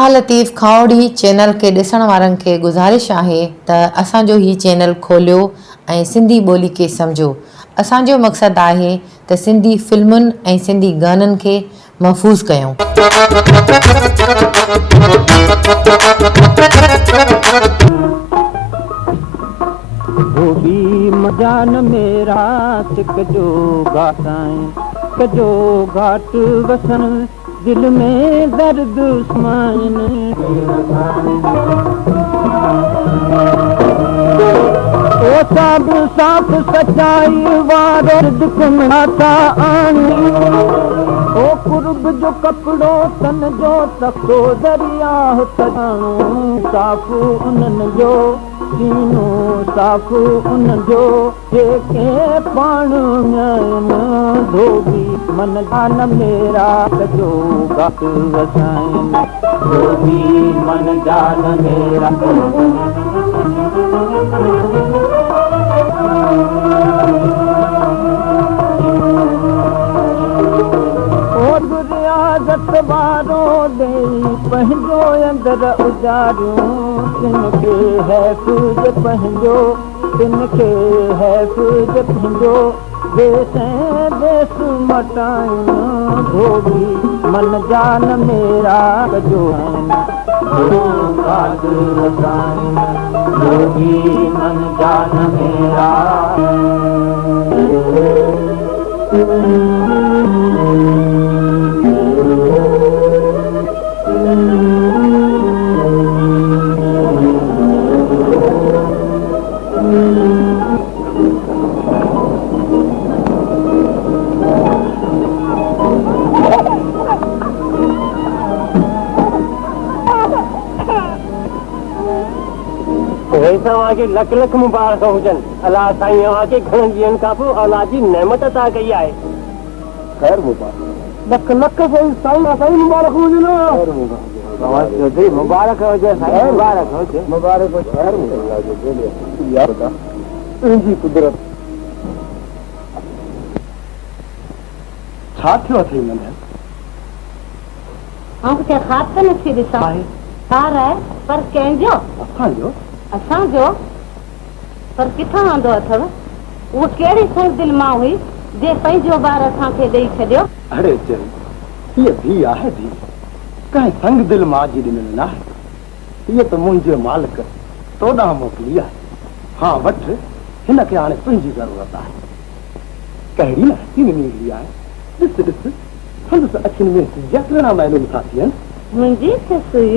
हा लतीफ़ खाओड़ी चैनल के ॾिसण वारनि खे गुज़ारिश आहे त असांजो ही चैनल खोलियो ऐं सिंधी ॿोली खे सम्झो। असांजो मक़सदु आहे त सिंधी फिल्मुनि ऐं सिंधी गाननि खे महफ़ूज़ कयूं। मजान मेरा कजो घाटाएं कजो घाट वसन दिल में दर्द उस्मान ओ सब साफ सच्चाई वारो दुख माता आनी ओ कुर्ब जो कपड़ो तन जो तको दरिया तजानो साफ उन्हनि जो सीनो साफ उनजो जेके पाण धोबी मन जान मेरा कजो घाट वसाइन धोबी मन जान मेरा आदत वारो ॾेई पंहिंजो अंदर उजारियो तिनखे हैफ़ पंहिंजो तिनखे हैफ़ पंहिंजो देस देस मटाइण धोबी मन जान मेरा कजो धोबी मन जान मेरा लख लख मुबारक हुजनि अलाह साईं अव्हांखे घणनि ॾींहंनि खां पोइ औलाद जी नेमत अता कई आहे। ख़ैर मुबारक लख लख साईं साईं मुबारक हुजे न मुबारक हुजे मुबारक हुजे मुबारक तुंहिंजी कुदरत छा थियो अथई मन मूंखे ख़ास नथी ॾिसां कार आहे पर कंहिंजो असांजो असांजो पर किथां आंदो अथव उहा कहिड़ी संग दिलि मां हुई जे पंहिंजो ॿार असांखे ॾेई छॾियो। अड़े चल हीअ धीउ आहे धीउ कंहिं संग दिलि मां जी ॾिनल न आहे हीअ त मुंहिंजो मालिक तो ॾांहुं मोकिली आहे। हा वठि हिन खे हाणे तुंहिंजी ज़रूरत आहे कहिड़ी न हसीन निकिरी आहे ॾिस ॾिस संदसि अखियुनि में जकड़ा माइलूम था थियनि मुंहिंजी ससुई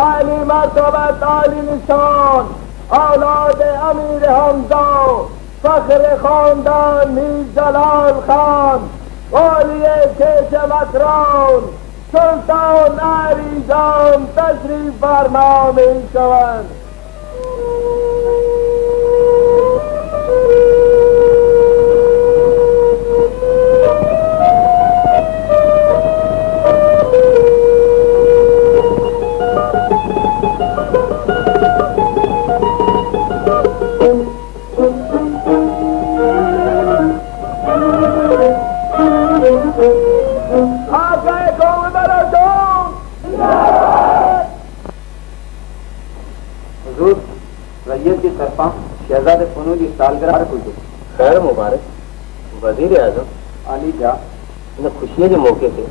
आली मर्तबत आली निशान औलाद अमीर हमजा फख्र खानदान मीर जलाल खान औलिए शेष मकरान सुल्तान आरी जान तशरीफ फरमा में शवन शहजादे पुनू की सालगिरह हुई खैर मुबारक वजीर आजम अली जा इन खुशीअ जे मौके ते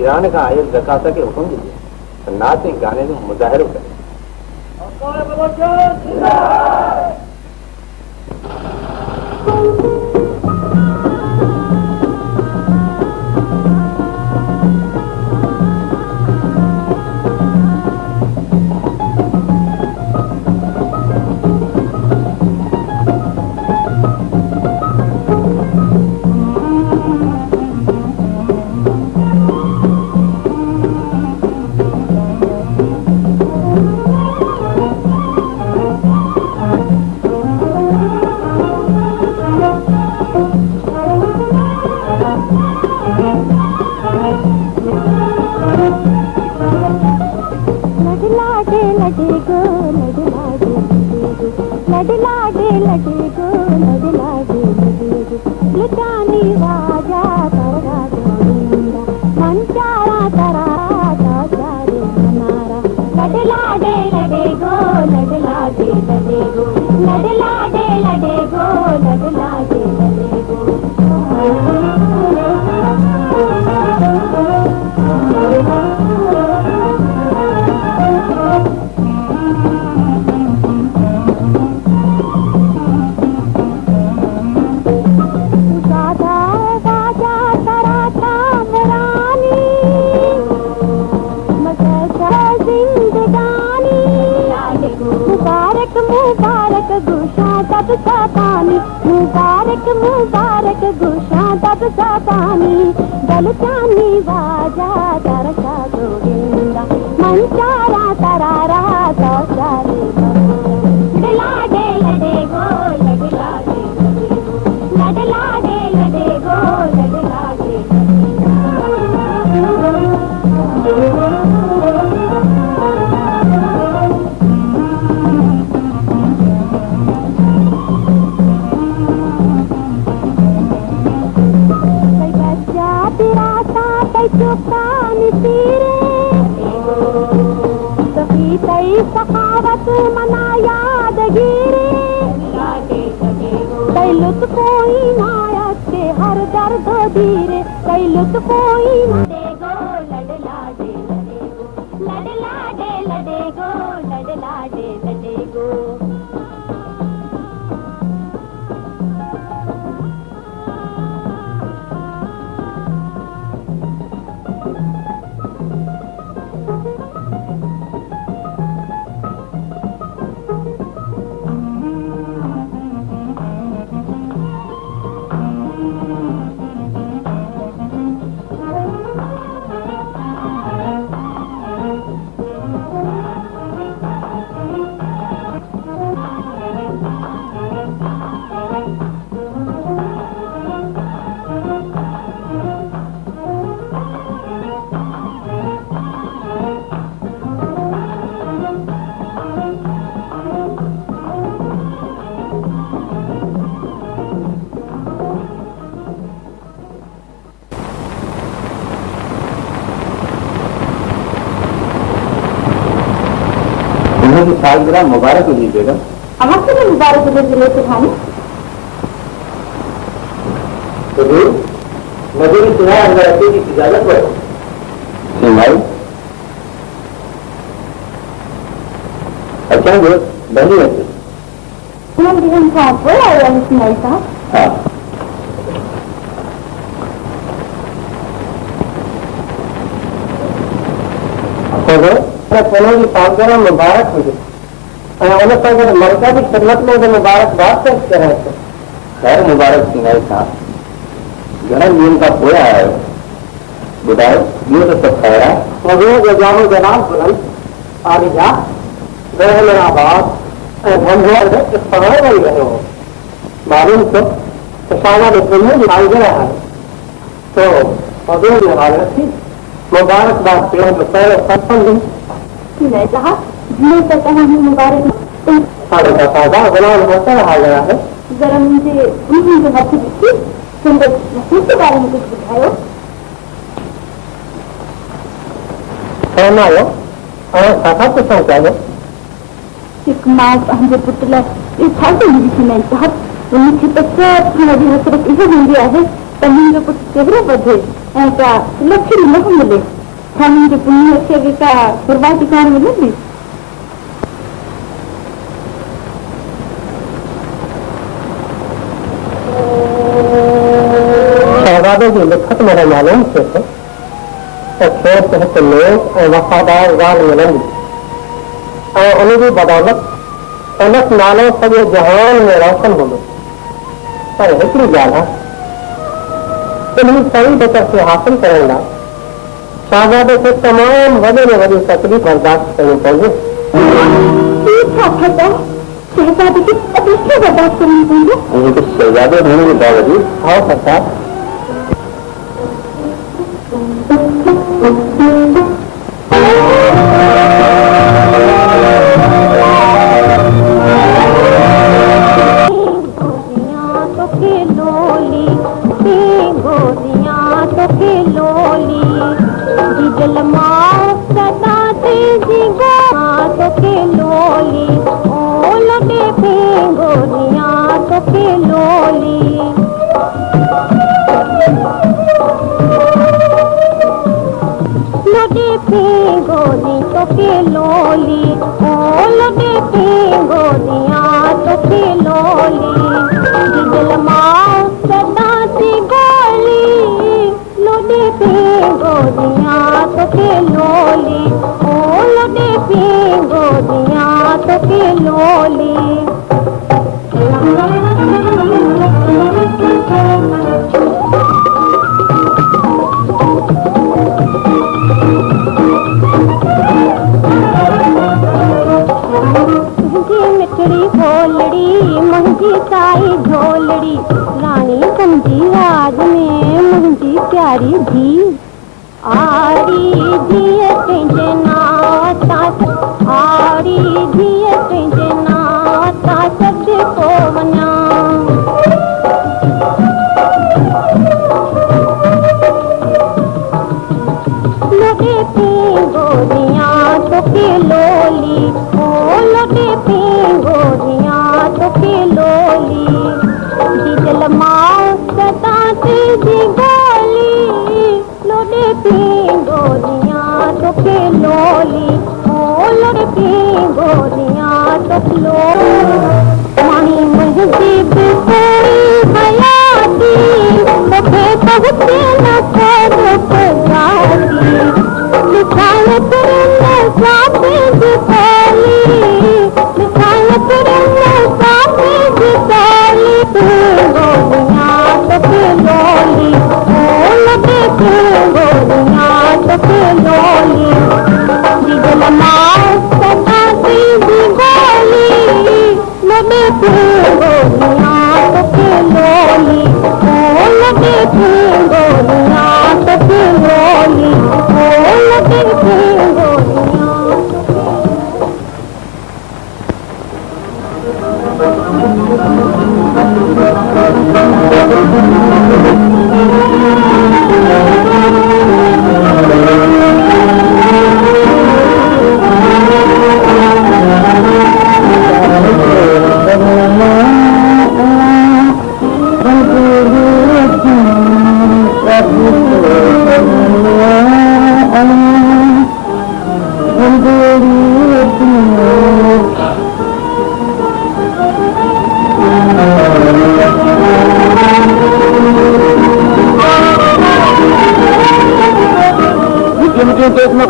ईरान खां आयल ज़कात खे हुकुम ॾिजे नाच ऐं गाने जो मुज़ाहिरो करे। दब जातानी मुबारक मुबारक गुशा दब जातानी दल चानी वाजा दरसा गोविंदा मंचारा तरारा दौसारे लडला दे लडे गो लडला दे लडला दे लडे गो लडला दे सखावत मना यादगिरी कई लुत्फ कोई नायक के हर दर्द धीरे कई लुत्फ कोई लडेगो लडला दे लडेगो लडला दे लडेगो लडला दे लडेगो की सालगिरह मुबारक हुई बेगम। हमसे भी मुबारक हुई जिले से खाने मुझे भी सुना अंदर रखने की इजाजत है भाई। अच्छा बनी है हम साहब को आया सुनाई साहब। हाँ कोनों की सालगिरह मुबारक हुई उन मरका की खिदमत में मुबारकबाद पेश कर रहे थे। खैर मुबारक सिंगाई साहब घना नीम का पोया है बुधाओ ये तो सब खैर है जो जानो जनाब बुलंद आरिजा वह मेरा बात पढ़ाए नहीं रहे हो मालूम तो शाना में सालगिरह है तो अदूर हालत थी मुबारकबाद पेड़ तो पहले सत्संग मुबारक साढ़े का फायदा गुलाम होता रहा गया है। जरा मुझे उन्हीं जो हाथी दिखी सुंदर के बारे में कुछ बताओ। कहना हो साथा कुछ चाहिए एक मास हमसे पुतला इस फालतू दिखी नहीं साहब उन्हीं तो सब हमारी हसरत इसे हिंदी है तभी जो कुछ चेहरे बदे ऐसा लक्ष्य नहीं मिले हम जो पुण्य से का गुरबाती कार मिलेगी शहजादों की लिखत मेरे मालूम से थे तो खेत तहत लोग वफादार गाल मिलेंगे और उन्हीं की बदौलत सनत नालों सब ये जहान में रोशन हो गए पर हितरी जाना इन्हीं सही बेहतर से हासिल करेंगे शहजादे से तमाम वजह में वजह तकलीफ बर्दाश्त करनी चाहिए। शहजादे की तकलीफ बर्दाश्त करनी चाहिए मुझे कुछ शहजादे होने के बावजूद हाँ सरकार लोली आई झोलड़ी रानी समझी राज में मुंहिंजी प्यारी धी आरी धीअ तुंहिंजे नाता आरी धीअ तुंहिंजे नाता सॾु पोइ वञा लोटे पी गोरियां तोखे लोली ओ लोटे पी गोरियां तोखे लोली दिल मां सदा तुंहिंजी गोली लोटे पी गोरियां तोखे लोली ओ लोटे पी गोरियां तोखे लोली माही मुंहिंजी बि कोई हयाती तोखे पहुचे न कर पजाती मिठाई तुरंग साथे जी पाली मिठाई तुरंग साथे जी पाली तू गोरियां तोखे लोली ओ लगे तू गोरियां तोखे लोली दिल मां सदा तुंहिंजी गोली लगे तू गोरियां तोखे लोली ओ लगे तू गोरियां तोखे लोली ओ लगे तू गोरियां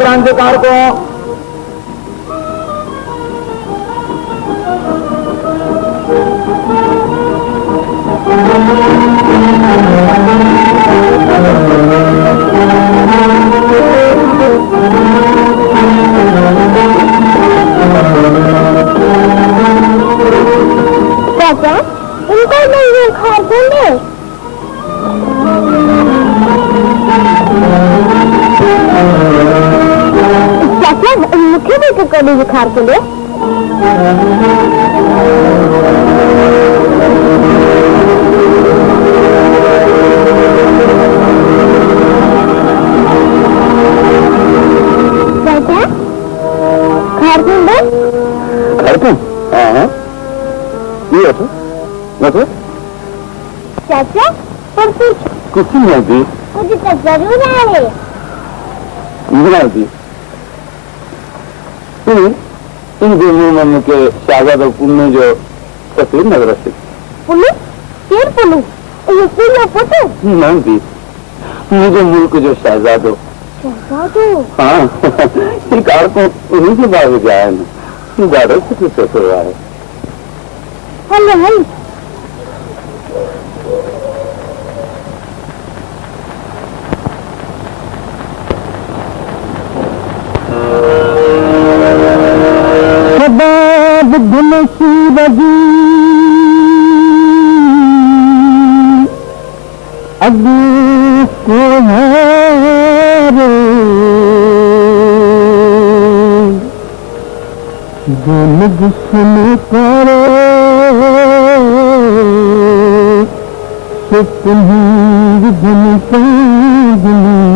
क्रांतिकार को चाचा इनको नहीं खा देंगे चाचा मुझे भी तो कभी बुखार के लिए चाचा खार देंगे तुम हाँ ये तो मतलब चाचा पर कुछ नहीं होती मुझे तो जरूर आए थी इन दोनों मन के शाहजादा पुन्नु जो तस्वीर नजर रखी पुन्नु केर पुन्नु ये पुन्नु पुत्र नहीं थी मुझे मुल्क जो शहजादो शहजादो हाँ ये कार को उन्हीं के बारे में जाए ना ज्यादा कुछ हो रहा है हेलो हेलो बजी अभी को दिन जिसम करे तुम्हें धन संगनी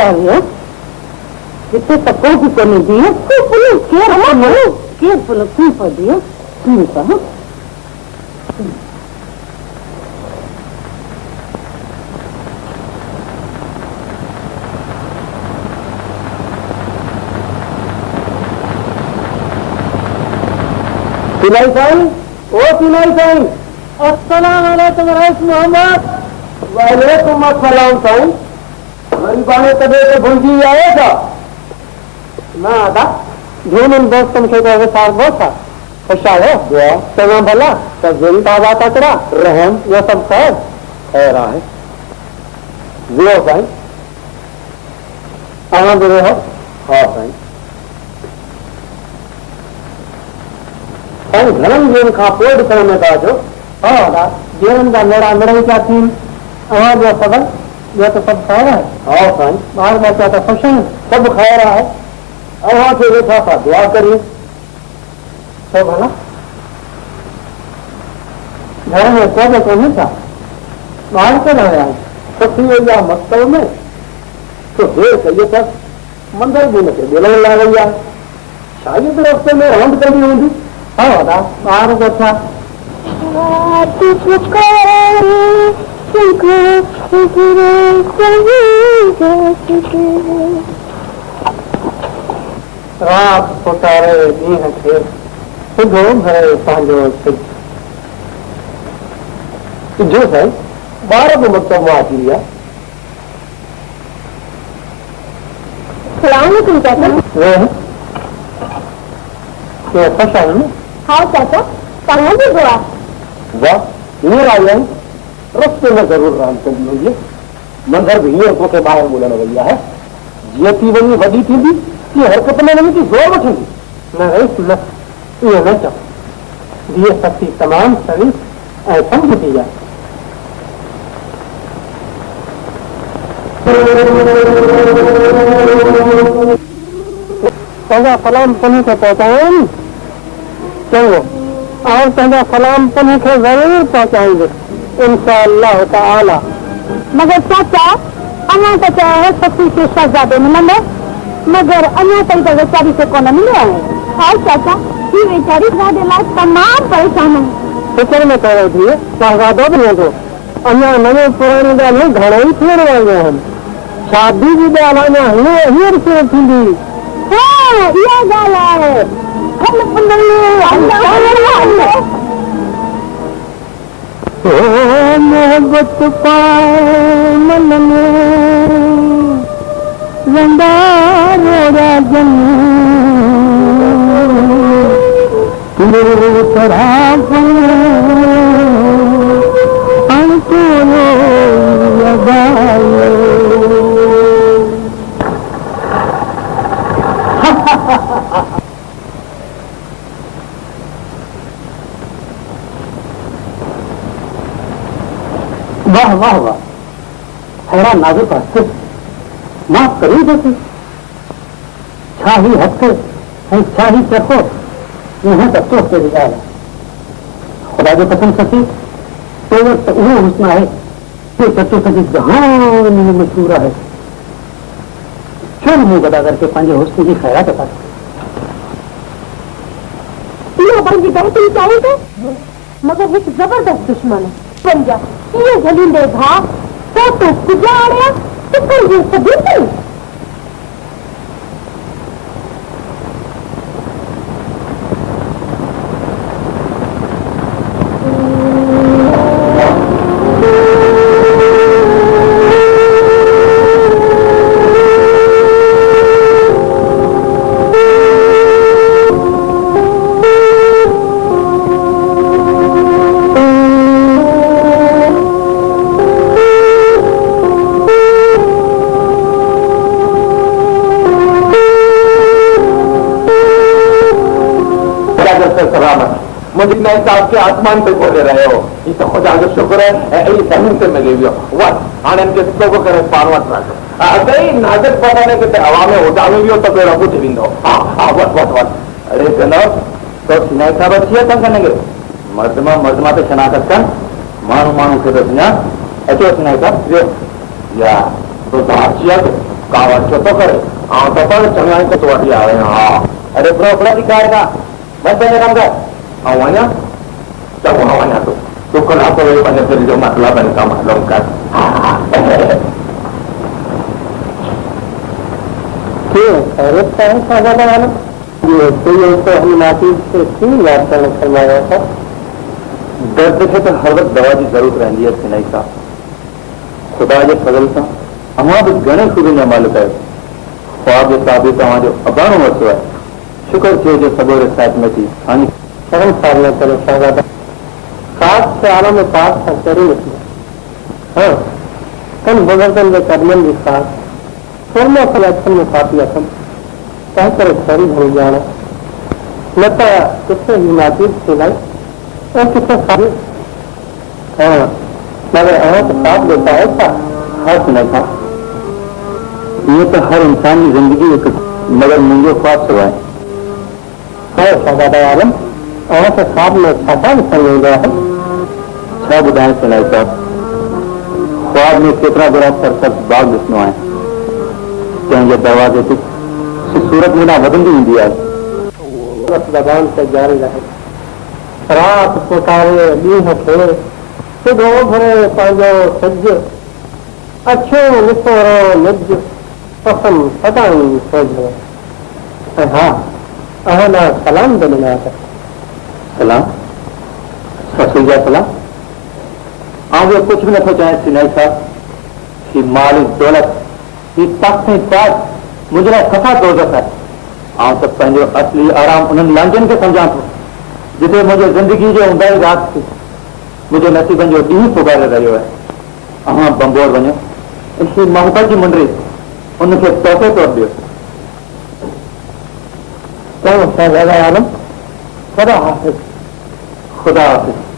ॿुधाई है हिते त को बि कोन्हे जीअं केरु पुलिस कीअं पवंदी आहे ठीक आहे सिलाई साईं, ओ सिलाई साईं, अस्सलाम वालेकुम रईस मोहम्मद। वालेकुम अस्सलाम साईं। वरी पाणे तॾहिं त भुलिजी आयो छा? ना आदा झूननि दोस्तनि खे त विसार बो छा ख़ुशि आहियो चङा भला त दिलि ताज़ा तकड़ा रहम इहो सभु ख़ैर आहे। वियो साईं। तव्हां बि वेहो हा साईं। साईं घणनि ॾींहंनि खां पोइ ॾिसण में था अचो। हा दादा जीवन जा मेरा मिड़ई पिया थियनि अवां जो ख़बर ॿियो त सभु ख़ैर आहे हा साईं। ॿार बच्चा त ख़ुशि आहिनि सभु ख़ैर आहे। अव्हां खे वेठा था दुआ करियूं। छो भला घर में को बि कोन्हे छा ॿार केॾा विया आहिनि सुठी वई आहे मस्तब में तो देर कई त मंदर बि हुनखे ॿिलण लाइ वई आहे। शायदि रस्ते में राउंड कंदी हूंदी। हा दादा ॿार जो छा रात पुकारे ॾींहं खे सिधो भरे पंहिंजो जो साईं ॿार बि मस्तब मां अची विया। सलामकुम चाचा के ख़ुशि आहियो न? हाँ चाचा तव्हां जी दुआ वाह हींअर आई आहिनि रस्ते में ज़रूरु रांदि कंदी हुई। मंदर बि हींअर तोखे ॿाहिरि ॻोल्हण वई आहे। जीअं थी वञी वॾी थींदी तीअं हरकत में वञी थी ज़ोर वठंदी। न रईस न इहो न चओ धीअ सची तमामु शरीफ़ ऐं सम्झी आहे पंहिंजा सलाम पुनी खे पहुचाइनि चङो ऐं पंहिंजा सलाम पुनी खे ज़रूरु पहुचाईंदुसि इंशाअल्लाह ताला मगर चाचा अञा त चयो सती खे शहज़ादो मिलंदो मगर अञा ताईं त वीचारी खे कोन मिलियो आहे हा चाचा ही वीचारी असांजे लाइ तमामु परेशान आहे फिक्र न कयो धीअ शहज़ादो बि वेंदो अञा नवे पुराणी ॻाल्हियूं घणेई थियण वारियूं आहिनि शादी जी ॻाल्हि अञा हींअर शुरू थींदी हा इहा ॻाल्हि आहे मोहबत पाए मन में रंगारो राजन वाह वाह वाह हैरान नाजुक हस्त माफ करी देते छाही हस्त छाही चखो यहाँ तक तो के ॻाल्हि खुदा जो कसम सची तो वक्त उहो हुस्न आहे जो सचो सची जहान में मशहूर आहे छो मुंहुं गदा करके पंहिंजे हुस्न जी ख़ैरात था इहो पंहिंजी बहितरी चाहे थो मगर हिकु ज़बरदस्त दुश्मन पंजा इहे जलींदे भाउ तो तूं गुजारिया तुकनि जी सदीती मदीना साहब के आसमान पे खोले रहे हो ये तो खुदा जो शुक्र है ये जमीन से मिली हुई बस हाणे इनके तो करे पानवत रखो अगरि नाज़िक पवने के हवा में उडामी भी हो तो फिर कुछ भी हाँ हाँ बस बस बस अरे जनाब तो सिनाई साहब अच्छी है तंग करने मर्दमा पे शनाख्त कर मानू मानू के तो सुना अच्छो सिनाई साहब या तो अच्छी है कावड़ छो तो करे आउं तो पर चङा ई तो वठी आयो हा अरे प्रोपड़ा दिखार का बस काम कर ऐं वञा चङो वञा तो तूं कलाक वेही पंहिंजे दिलि जो मतिलबु आहिनि कमु हलूं कर दर्द खे तो हर वक्त दवा की जरूरत रहती है सिनाई साहब खुदा के फज़ल सां अवां भी घणे ख़ूबी जा मालिक आहियो ख्वाब जे ताबे तव्हांजो अबाणो वरितो आहे शुक्र थियो जो सॼो रिसायत में थी हाणे शर्म सार न करो शाहज़ादा ख़ासि ख़्यालों में पास था करे नथी हाँ कन बुज़ुर्गनि जे कदमनि जी ख़ासि सोना फल अखियुनि में पाती अथमि तंहिं करे थोरी घणी ॼाण न त किथे ही नाचीज़ सिलाई ऐं किथे सारी हाँ मगर अवां तो साथ देता है छा हाँ सुनाई था ये तो हर इंसान की जिंदगी एक मगर मुंहिंजो ख्वाब सो आहे हाँ शाहज़ादा आलम अवां तो ख्वाब में छा ॾिसण ईंदो आहे छा ॿुधायां सुनाई साहब ख्वाब में केतिरा भेरा सरसब्ज़ बाग ॾिसणो आहे कंहिंजे दरवाज़े ते सूरत में ना वधंदी ईंदी आहे ज़बान ते जारी रहे रात पुकारे ॾींहं खे सिधो भरे पंहिंजो सिज अछो निकोरो निज पसम सदाई सोझो ऐं हा अहना सलाम ॾिना सलाम ससुर जा सलाम ऐं ॿियो कुझु बि नथो चाहे सिनाई साहब ही माल दौलत ही तख़्त ताज मुंहिंजे लाइ सफ़ा दोज़ख आहे ऐं त पंहिंजो असली आराम उन्हनि लांजनि खे सम्झां थो जिते मुंहिंजे ज़िंदगी जो हूंदड़ राति थी मुंहिंजे नसीबनि जो ॾींहुं पुकारे रहियो आहे अवां बंबोर वञो इसी मोहबत जी मुंडरी उनखे तोहफ़े तौरु ॾियो चङो शाहज़ादा आलम ख़ुदा हाफ़िज़ ख़ुदा हाफ़िज़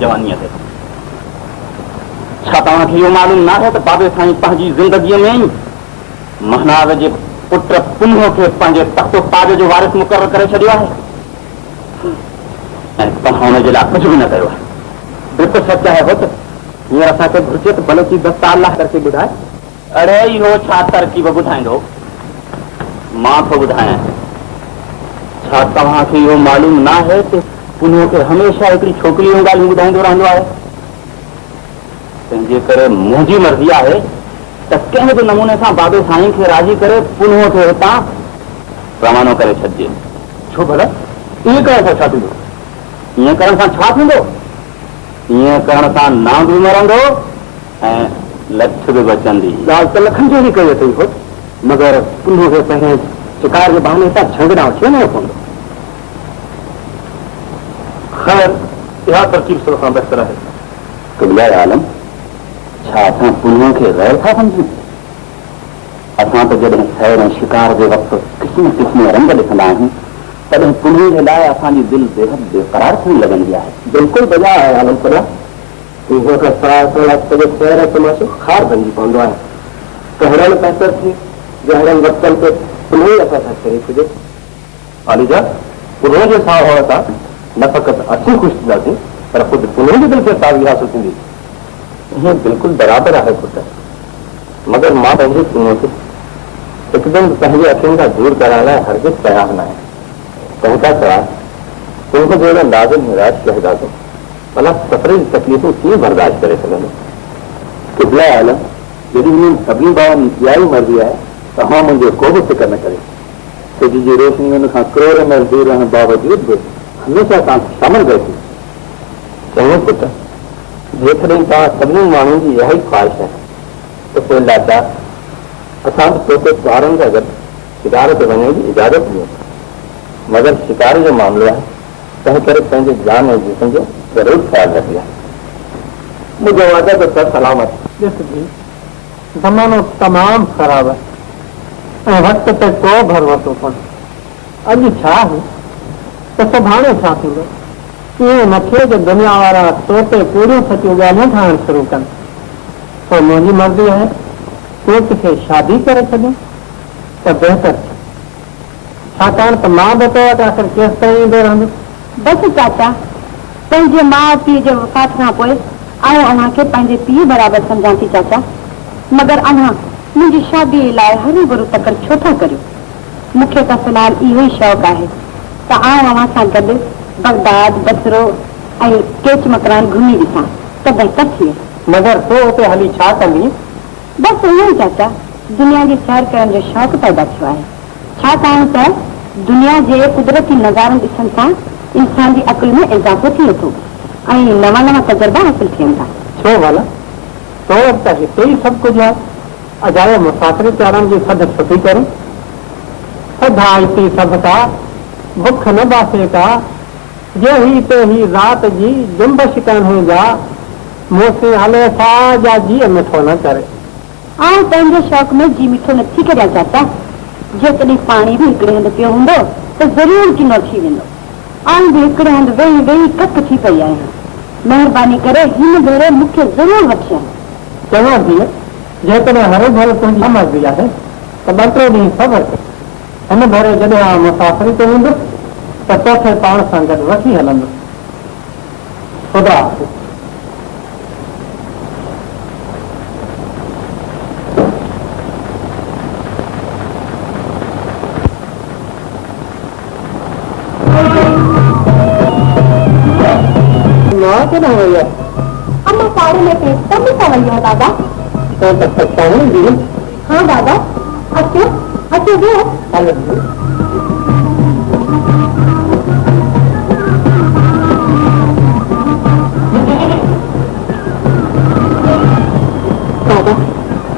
जवानी ते छा तव्हांखे इहो मालूम न आहे त बाबे साईं पंहिंजी ज़िंदगीअ में ई महनाज जे पुट पुन्हो खे पंहिंजे तख़्तो ताज जो वारिस मुक़ररु करे छॾियो आहे ऐं तव्हां हुनजे लाइ कुझु बि न कयो आहे बिल्कुलु सच आहे हो त हींअर असांखे घुरिजे त बलोची दस्ता अलाह करके ॿुधाए अड़े इहो छा तरकीब ॿुधाईंदो मां थो ॿुधायां छा तव्हांखे इहो मालूम न आहे त पुन्हो खे हमेशह हिकिड़ी छोकिरी जूं ॻाल्हियूं ॿुधाईंदो रहंदो आहे तंहिंजे करे मुंहिंजी मर्ज़ी आहे त कंहिं बि नमूने सां बाबे साईं खे राज़ी करे पुन्हो खे हितां रवानो करे छॾिजे छो भला ईअं करण सां छा थींदो ईअं करण सां छा थींदो ईअं करण सां नांग बि मरंदो ऐं लठ बि बचंदी। ॻाल्हि त लखनि जो ई कयो अथई पुट, मगर पुन्नो खे पहिरें शिकार जे बहाने सां झंगड़ा वठी वञिणो पवंदो। ख़ैर इहा तरकीब सभ खां बहितर आहे। क़िबला आलम, छा असां पुन्नो खे गैर था सम्झूं? असां त जॾहिं सैर ऐं शिकार जे वक़्तु क़िस्म क़िस्म रंग ॾिसंदा आहियूं तॾहिं पुन्ने जे लाइ असांजी दिलि बेहद बेक़रार थी लॻंदी आहे। बिल्कुलु बजा आहे आलम खुदा। इहो खां सॼो सैर तमाशो खार बणिजी पवंदो आहे। कहिड़नि बहितर थी जहिड़नि वक़्तनि ते पुन्ने असां सां शरीक हुजे। आलिजा, पुन्ने जे सां हुअण सां न फ़क़ति असीं ख़ुशि थींदासीं पर ख़ुदि पुन्ने जी दिलि खे ताज़गी हासिल थींदी। इहो बिल्कुलु बराबरि आहे पुट, मगर मां पंहिंजे पुन्ने खे हिकदमि पंहिंजे अखियुनि खां दूर करण लाइ हरगिज़ तयारु न आहियां। तंहिंखां सवाइ तुंहिंजो जहिड़ो नाज़िल निराश शहज़ादो भला सफ़र जी तकलीफ़ूं कीअं बर्दाश्त करे सघंदो? क़िबला आलम, जॾहिं हुननि सभिनी ॿारनि जी इहा ई मर्ज़ी आहे तव्हां मुंहिंजो को बि फ़िक्र न करे। सिज जी रोशनी हुन खां करोड़ मील दूर रहण बावजूद बि हमेशह तव्हां शामिल रहे थी। चङो पुट, जेकॾहिं तव्हां सभिनी माण्हुनि जी इहा ई ख़्वाहिश आहे त पोइ लाचार असां बि तोखे ॿारनि सां गॾु शिकार ते वञण जी इजाज़त ॾियो। मगर शिकार जो मामिलो आहे, तंहिं करे पंहिंजे जान ऐं जिस्म जो ज़रूरु ख़्यालु रखिजे। मुंहिंजो वादा त सभु सलामत। ॾिस जी, ज़मानो तमामु ख़राबु आहे ऐं वक़्त ते को भरोसो कोन्हे। अॼु छा आहे त सुभाणे छा थींदो? ईअं न थिए जो दुनिया वारा तो ते पूरियूं सचियूं ॻाल्हियूं ठाहिणु शुरू कनि। पोइ मुंहिंजी मर्ज़ी आहे तूं किथे शादी करे छॾियो त बहितर थिए, छाकाणि त मां बि तो वटि आख़िर केसि ताईं ईंदो रहंदुसि। बसि चाचा, पंहिंजे माउ पीउ जे वफ़ात खां पोइ आउं अव्हांखे पंहिंजे पीउ बराबरि सम्झां थी चाचा, मगर अव्हां मुंहिंजी शादीअ लाइ हरू भरू तकड़ छो था करियो? मूंखे त फ़िलहाल इहो ई शौक़ु आहे त आउं अव्हां सां गॾु बगदाद, बसरो ऐं केच मकरान घुमी ॾिसां त बहितर थिए। मगर तूं हुते हली छा कंदी? बसि इहो ई चाचा, दुनिया जी सैर करण जो शौक़ु पैदा थियो आहे। छाकाणि त दुनिया जे कुदरती नज़ारनि ॾिसण सां इंसान जी अकुल में इज़ाफ़ो थिए थो ऐं नवां नवां तजुर्बा हासिल थियनि था। छो भला तो वटि त हिते ई सभु कुझु आहे। अजायो मुसाफ़िरी चारण जी सद छुटी करूं, सदा हिते सभु का बुख न बासे का, जे ही ते ही रात जी जुंबश कन हुजा, मूंसे हले था जा जी मिठो न करे। आउं पंहिंजे शौक़ में जी मिठो नथी करियां चाचा। जेकॾहिं पाणी बि हिकिड़े हंधि पियो हूंदो त ज़रूरु किनो थी वेंदो। आउं बि हिकिड़े हंधि वेही वेही कक थी पई आहियां। महिरबानी करे हिन भेरे मूंखे ज़रूरु वठी आ। चङो धीअ, जेकॾहिं हरो भरो तुंहिंजी मर्ज़ी आहे त ॿ टे ॾींहं सबर कर। हिन भेरे जॾहिं आउं मुसाफ़िरी ते वेंदुसि त तोखे पाण सां गॾु वठी हलंदुसि। ख़ुदा हाफ़िज़। केॾांहुं वई आहे? अम्मा साड़ी लेके तब सां वई आहे दादा। तो त पछाणी दी। हाँ दादा, अचो अचो वेहो। हलो दादा,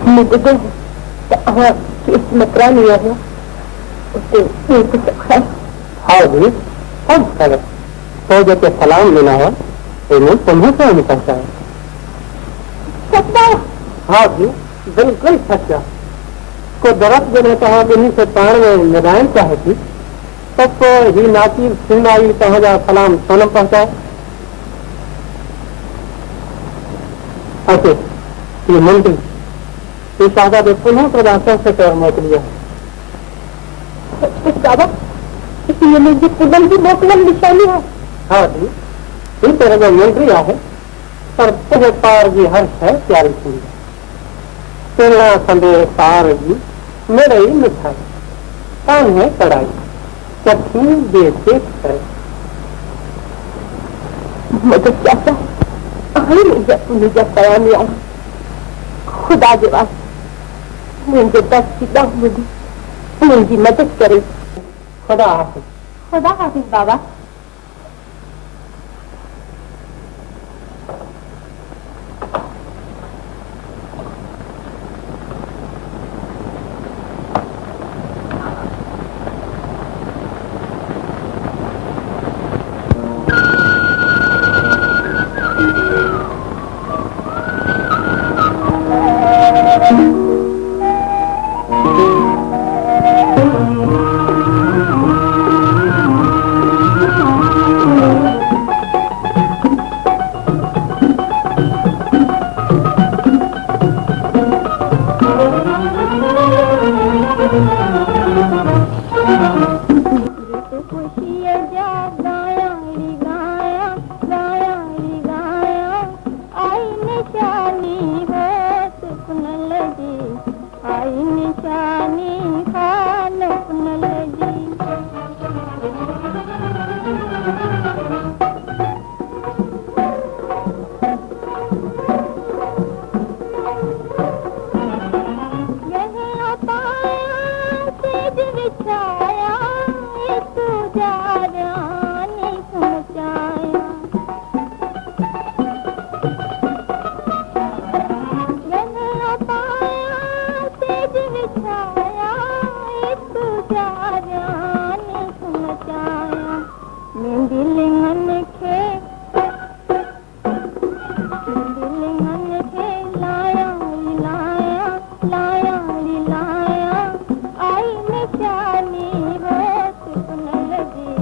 मैं ॿुधो त अव्हां केस मकरानी आहियो, उते कुझु ख़ैर? हा जी, सभु ख़ैर। तो जेके सलाम ॾिना हुआ इन्हें तुम्हें से नहीं पहुंचाया। सच्चा? हाँ जी, बिल्कुल सच्चा। को दरख्त जॾहिं तव्हां ॿिन्ही से पाण में मिलाइण चाहे थी त पोइ ही नाचीर सिंगाई तव्हांजा सलाम छो न पहुचाए? अचे ही मुंडी ही शहज़ादे पुनः प्रदा से तौर मोकिली आहे। सचमुच दादा, इसलिए मुंहिंजी पुनम जी मोकलनि निशानी आहे। हाँ जी, ही तरह जो मुंडी आहे पर तुझे पार जी हर शइ प्यारी थींदी। सुहिणा संदेह पार जी मिड़ई मिठाई, कान्हे कढ़ाई, चखी देखे करे। मगर चाचा, हाणे मुंहिंजा बयानी आहे। ख़ुदा जे वास्ते मुंहिंजे दर्द जी ॾांहुं ॿुधी मुंहिंजी मदद करे। खुदा हाफ़िज़। खुदा हाफ़िज़ बाबा। छाया तू जारानी समझाया मैंने पाया तेज विछाया तू जारानी समझाया मैं दिलंगन खे लाया लाया लाया लाया आई निशानी होत पुन लगी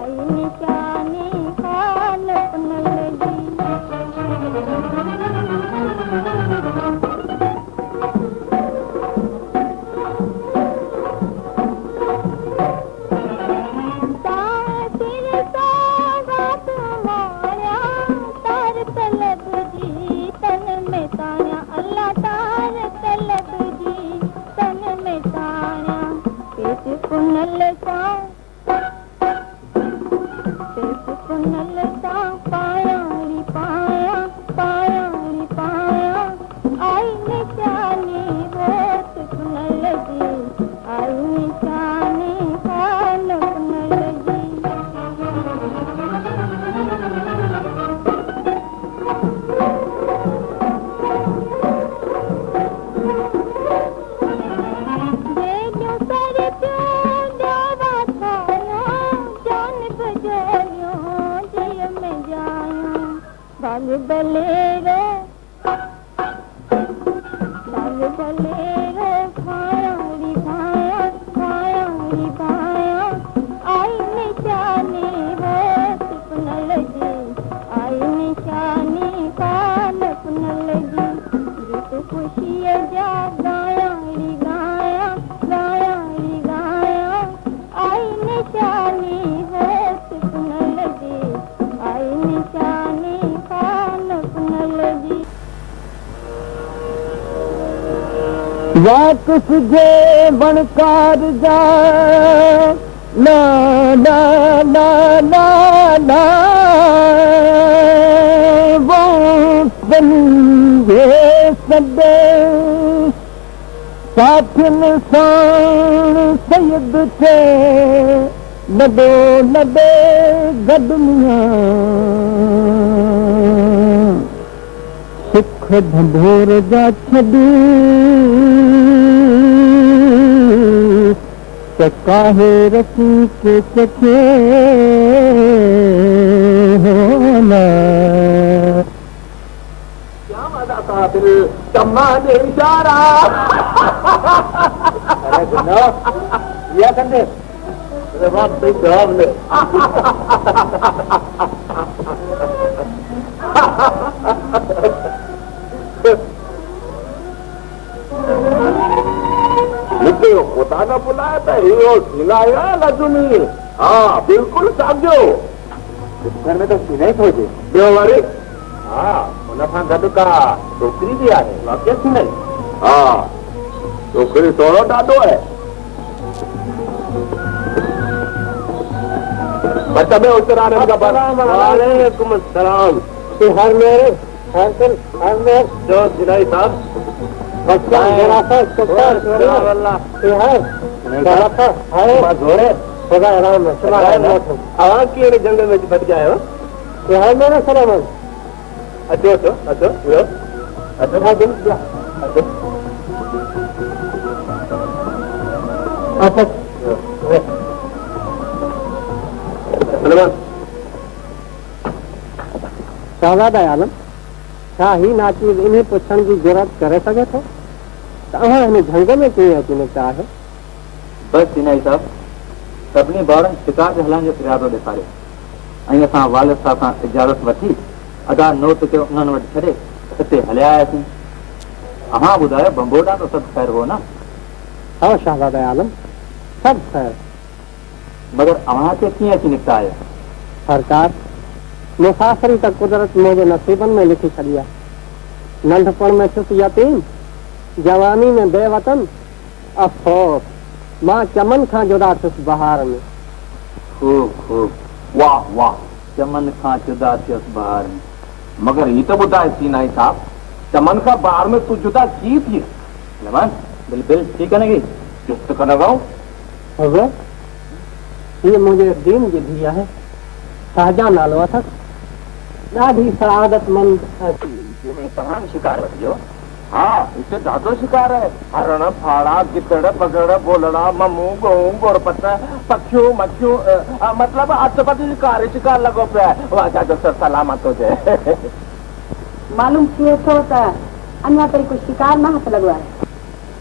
आई निशानी खान पुन लगी या तुझे बनकार जा ना ना ना ना ना वो बंदे सदे साथ निशान सैयद थे नदो नदे गदमिया सुख धंधोर जा छॾी त काहे रसी के चखे होना क्या वादा था दिल चम्मा ने इशारा अरे गुना या कंदे अरे बात सही जवाब ले मुझे खुदा ने बुलाया था हीरो सिंगाया लजुनी हाँ बिल्कुल सामझो घर में तो सिनाई खोजे देवारी हाँ उनखां गॾु का छोकिरी बि आहे वाक़ई सिनाई हाँ छोकिरी थोरो ॾाढो आहे बच्चा में उतराने का वालेकुम अस्सलाम हर मेरे हर मेरे जो सिनाई साहब बच्चा मेरा था आवाज की जंगल में बच गया है हर मेरा सलाम अचो अचो अचो अच्छा शहज़ादा आलम छा ही नाचीज़ इन्हें पुछण जी ज़रूरत करे सके थो त अव्हां हिन झंग में कीअं अची निकिता आहे बस सिनाई साहब सभिनी ॿारनि शिकार ते हलण जो इरादो ॾेखारियो ऐं असां वालिद साहब खां इजाज़त वठी अदा नोट कयो उन्हनि वटि छॾे हिते हलिया आयासीं अव्हां ॿुधायो बंबोडा तो सभु ख़ैर हो न हाँ शहज़ादा आलम सब खैर मगर अव्हां खे कीअं अची निकिता आहियो सरकार मुसाफ़िरी त कुदरत मुंहिंजे नसीबन में लिखी छॾी आहे नंढपण में थियुसि यतीम जवानी में बेवतन अफ़सोस मां चमन खां जुदा थियुसि बहार में खूब खूब वाह वाह चमन खां जुदा थियुसि बहार में मगर ही तो ॿुधाए सीनाई साहब चमन खां ॿार में तूं जुदा की थी लमन बिल्कुलु ठीकु आहे न की चुस्त कर लॻाऊं हुज़ूर, ये मुंहिंजे दीन जी धीउ आहे, शाहजहां नालो अथसि, ॾाढी सआदतमंद तव्हां शिकार वठिजो। हा, हिते ॾाढो शिकार आहे। हरण, फाड़ा, गिदड़, बगड़, बोलड़ा, ममू, गऊं, गोरपट, पखियूं, मच्छियूं, मतिलबु अचपट शिकार लॻो पियो आहे। वाजा जो सर सलामत हुजे। मालूम थिए थो त अञा ताईं कोई शिकार न हथ लॻो आहे।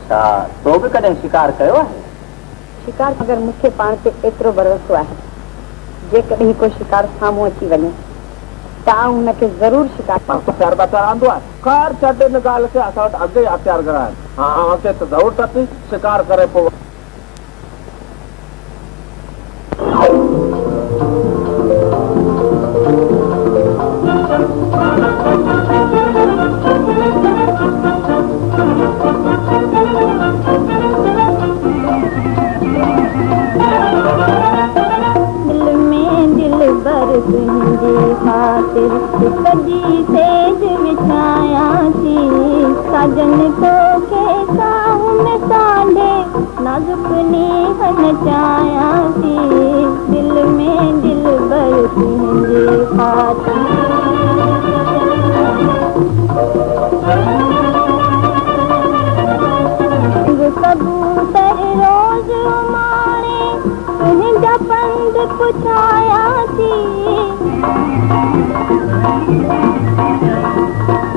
छा तो बि कॾहिं शिकार कयो आहे? शिकार अगरि मूंखे पाण ते एतिरो भरोसो आहे, जेकॾहिं कोई शिकार साम्हूं अची वञे त आउं हुनखे ज़रूरु शिकार प्यार बाचार आंदो आहे। ख़ैर छॾ हिन ॻाल्हि खे, असां वटि अॻे हथियार घणा आहिनि। हा, अचे त ज़रूरु अथई शिकार करे पोइ। कदी सेज विछाया थी साजन तो के साहु में साढ़े नाजुक नीह नचाया थी दिल में दिल बर तुझे खातिर कबूतर रोज मारे तुझा पंध पुछाया थी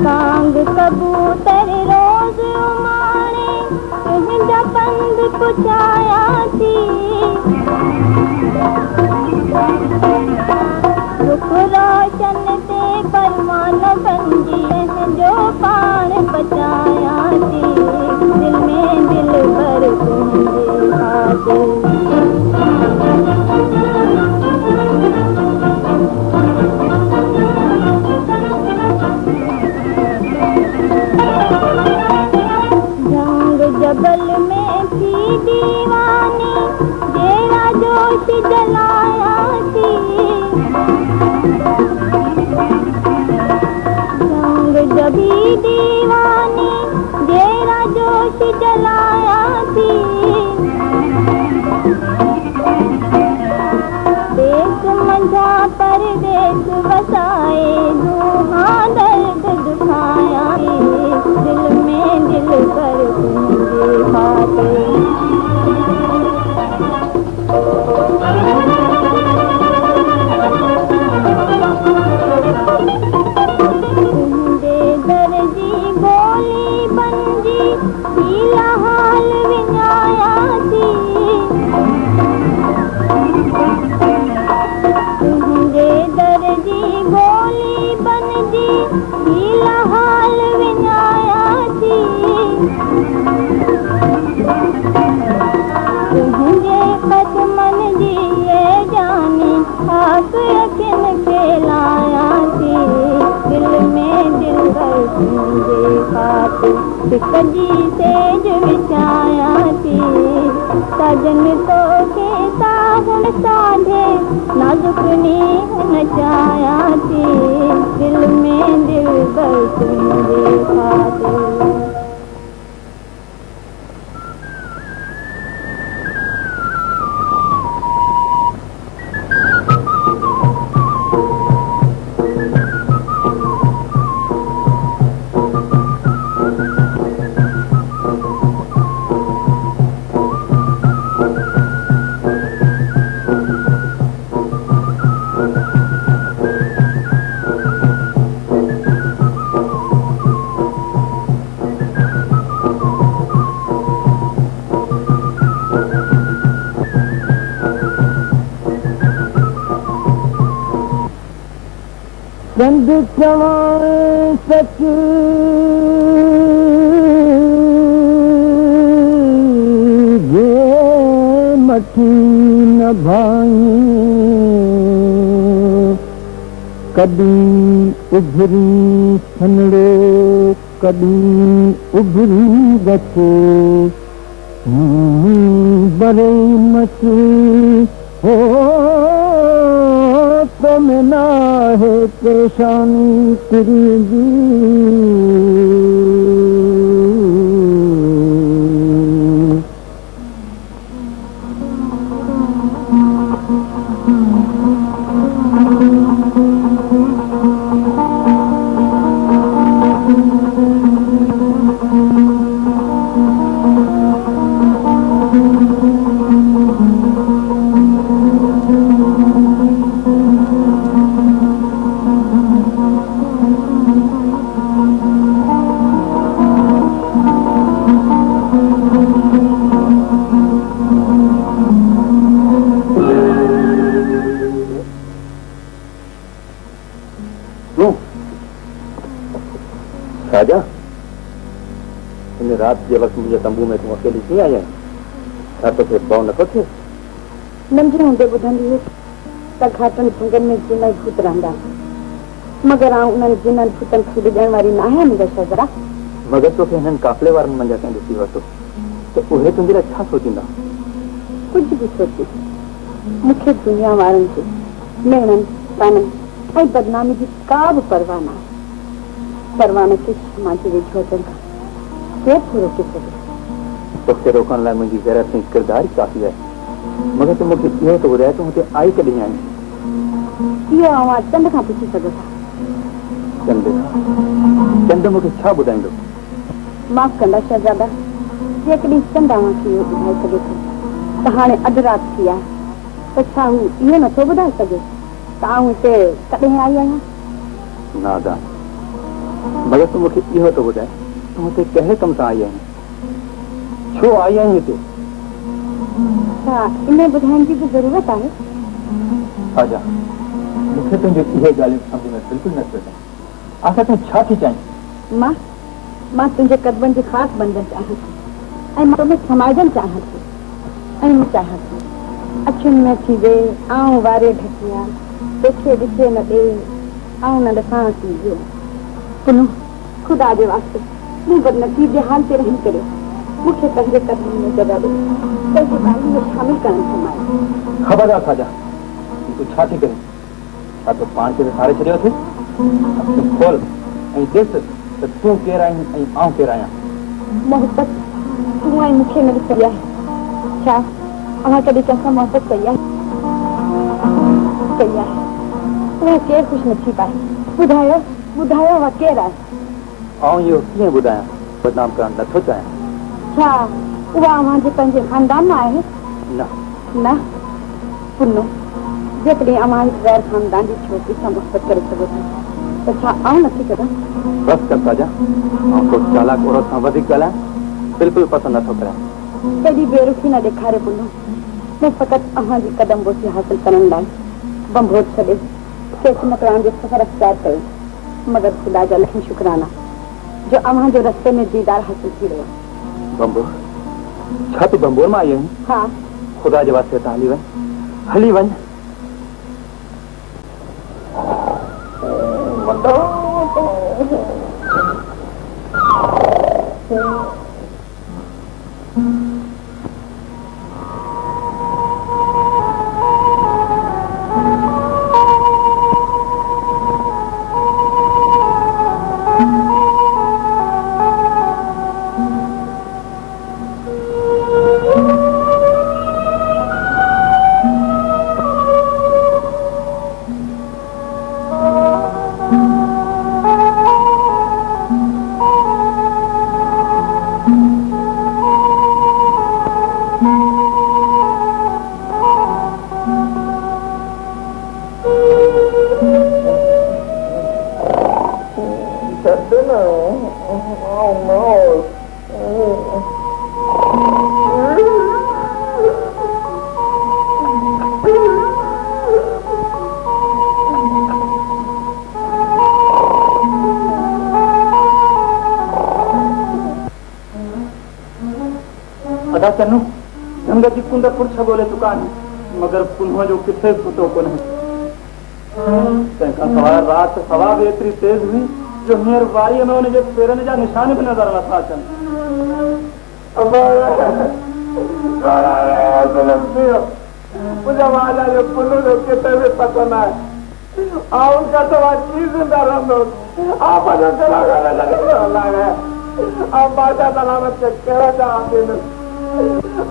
कांग कबूतर रोज मारे तुझा पंध पुछाया थी रुख रोशन ते परवान बंजी जो पाण बचाया थी दिल में दिल भर तुझे खातिर जबल में थी दीवानी तेरा जोश जलाया थी जंग जबी दीवानी तेरा जोश जलाया थी देश मंझा परदेश बसाए दुहा दर्द दुखाया दिल में दिल कर तुझे खातिर तुझे दर्जी गोली बंजी पीला हाल विञाया थी तुझे दर्जी गोली बंजी पीला हाल विञाया थी तुझे कदमन जी ये जानी खास यकीन खेलाया थी दिल में दिल कर तुझे खातिर कदी सेज विछाया थी सजन तो के साहुन साधे नाजुक नीह नचाया थी दिल में दिल कर तुझे खातिर चंद चवां सच जे मठी न भाई कभी उभरी सनड़ो कभी उभरी बचो बरे मच हो तो में ना है परेशानी तेरी साजा इन रात जे वक़्तु मुंहिंजे तंबू में तूं अकेली कीअं आई आहीं? छा तोखे भउ नथो थिए? नंढे हूंदे ॿुधंदी हुयसि त घाटनि झंगनि में जिन भूत रहंदा, मगर आउं उन्हनि जिननि भूतनि खे ॾिजण वारी न आहियां मुंहिंजा शहज़रा। मगर तोखे हिननि काफ़िले वारनि मंझां कंहिं ॾिसी वरितो त उहे तुंहिंजे लाइ छा सोचींदा? कुझु बि सोचे, मूंखे दुनिया वारनि जे मेणनि ताननि ऐं बदनामी जी का बि परवाह न आहे। परवान खे मां जे वेझो अचनि खां केरु थो रोके सघे? तोखे रोकण लाइ मुंहिंजी गैरत ऐं किरदार ई काफ़ी आहे। मगर तूं मूंखे इहो त ॿुधाए तूं हुते आई कॾहिं आहीं? इहो अवां चंड खां पुछी सघो था। चंड मूंखे छा ॿुधाईंदो? माफ़ कंदा शहज़ादा, जेकॾहिं चंड अव्हां खे इहो ॿुधाए सघे थो त हाणे अधु राति थी आहे, त छा हू इहो नथो ॿुधाए सघे त आउं हिते कॾहिं आई आहियां? नादान, मगर तूं मूंखे इहो त ॿुधाए तूं हुते कहिड़े कम सां आई आहीं? छो आई आहीं हिते? छा इन ॿुधाइण जी बि ज़रूरत आहे? साजा, मूंखे तुंहिंजी इहे ॻाल्हियूं सम्झ में बिल्कुलु नथो अचे। आख़िर तूं छा थी चाहीं? मां तुंहिंजे कदमनि जी ख़ासि बणजणु चाहियां थी ऐं मां तोखे समाइजणु चाहियां थी ऐं मां चाहियां थी अखियुनि में थी वे आऊं वारे ढकिया तोखे ॾिसे न ॾे आऊं न ॾिसां थी वियो। पुनू ख़ुदा जे वास्ते मूं बदनसीब जे हाल ते रहम करे मूंखे पंहिंजे कदमनि में जॻह ॾे, पंहिंजी ॻाल्हि में शामिल करणु घुमाए। ख़बरदार साजा, तूं छा थी करे? छा तूं पाण खे विसारे छॾियो अथई? तूं खोल ऐं ॾिस त तूं केरु आहीं ऐं आउं केरु आहियां। मोहबत तूं ऐं मूंखे न ॾिसी आहे। छा अव्हां कॾहिं कंहिंसां मोहबत कई आहे? कई आहे। उहा केरु ख़ुशि न थी पाए। ॿुधायो ॿुधायो उहा केरु आहे? आउं इहो कीअं ॿुधायां? बदनाम करणु नथो चाहियां। छा उहा अव्हां जे पंहिंजे ख़ानदान मां आहे? न न पुनू, जेकॾहिं अव्हां हिकु गैर ख़ानदान जी छोकिरी सां मोहबत करे सघो था त छा आउं नथी कयां? बसि कर साजा, आउं को चालाक औरत सां वधीक ॻाल्हायां बिल्कुलु पसंदि नथो करियां। कॾहिं बेरुखी न ॾेखारे पुनू। मैं फ़क़ति अव्हां जी कदम बोसी हासिल करण लाइ बंभोर छॾे केस मकरान जो सफ़र अख़्तियार कयो, मगर ख़ुदा जा लखी शुक्राना जो अव्हां जो रस्ते में दीदार हासिल थी रहियो। बंबोर? छा तूं बंबोर मां आई आहीं? हा। ख़ुदा जे वास्ते त हली वञ, हली वञ। चन्नू गंगा जी कुंड पुरछ बोले दुकान मगर पुनः जो किथे फुटो को नहीं। तंहिंखां सवाइ रात हवा भी एतरी तेज हुई जो हींअर वारीअ में उनजे पेरनि जा निशान भी नज़र नथा अचनि। मुंहिंजा वाला जो पुनू जो किथे भी पतो न आहे। आउं उनका सवाइ की ज़िंदा रहंदुसि। आप जो गला गला लॻे आप बादशाह सलामत के कहिड़ो जवाब ॾींदुसि?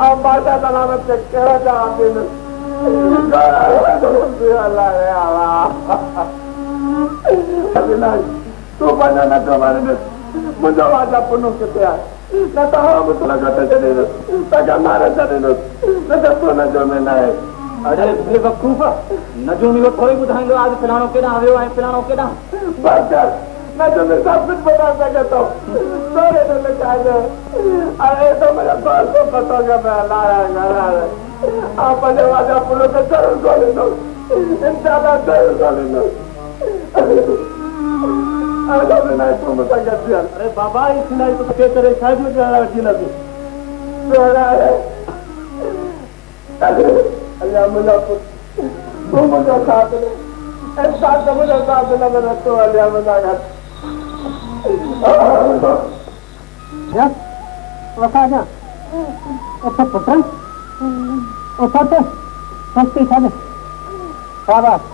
आप बादशाह सलामत के कहिड़ो जवाब ॾींदुसि? तूं पंहिंजो नथो वञिसि, मुंहिंजो वादा पुनू किथे आहे? न त हवा बि तोखे घटि छॾींदुसि, तोखे मारे छॾींदुसि, न त तूं नजो में न आहे। अरे बेवकूफ़, नजो में थोरी ॿुधाईंदो आज फलाणो केॾांहुं वियो ऐं फलाणो केॾांहुं। बस नजो में सभु कुझु ॿुधाए सघे थो। तोरे न लिखाइजो। अरे तो मुंहिंजो दोस्त पतो के मैं आप पंहिंजे वादा पुनू खे ज़रूरु ॻोल्हींदुसि, इंशाअल्लाह ज़रूरु ॻोल्हींदुसि। अरे बाबा इतना ही तो के करे शायद में जाना अच्छी लगी अल्लाह मुला तू मुझे साथ ले ऐसा तो मुझे साथ ना मेरा तो अल्लाह मुला या वसा जा अच्छा पुत्र ओसा तो संस्कृत है शाबाश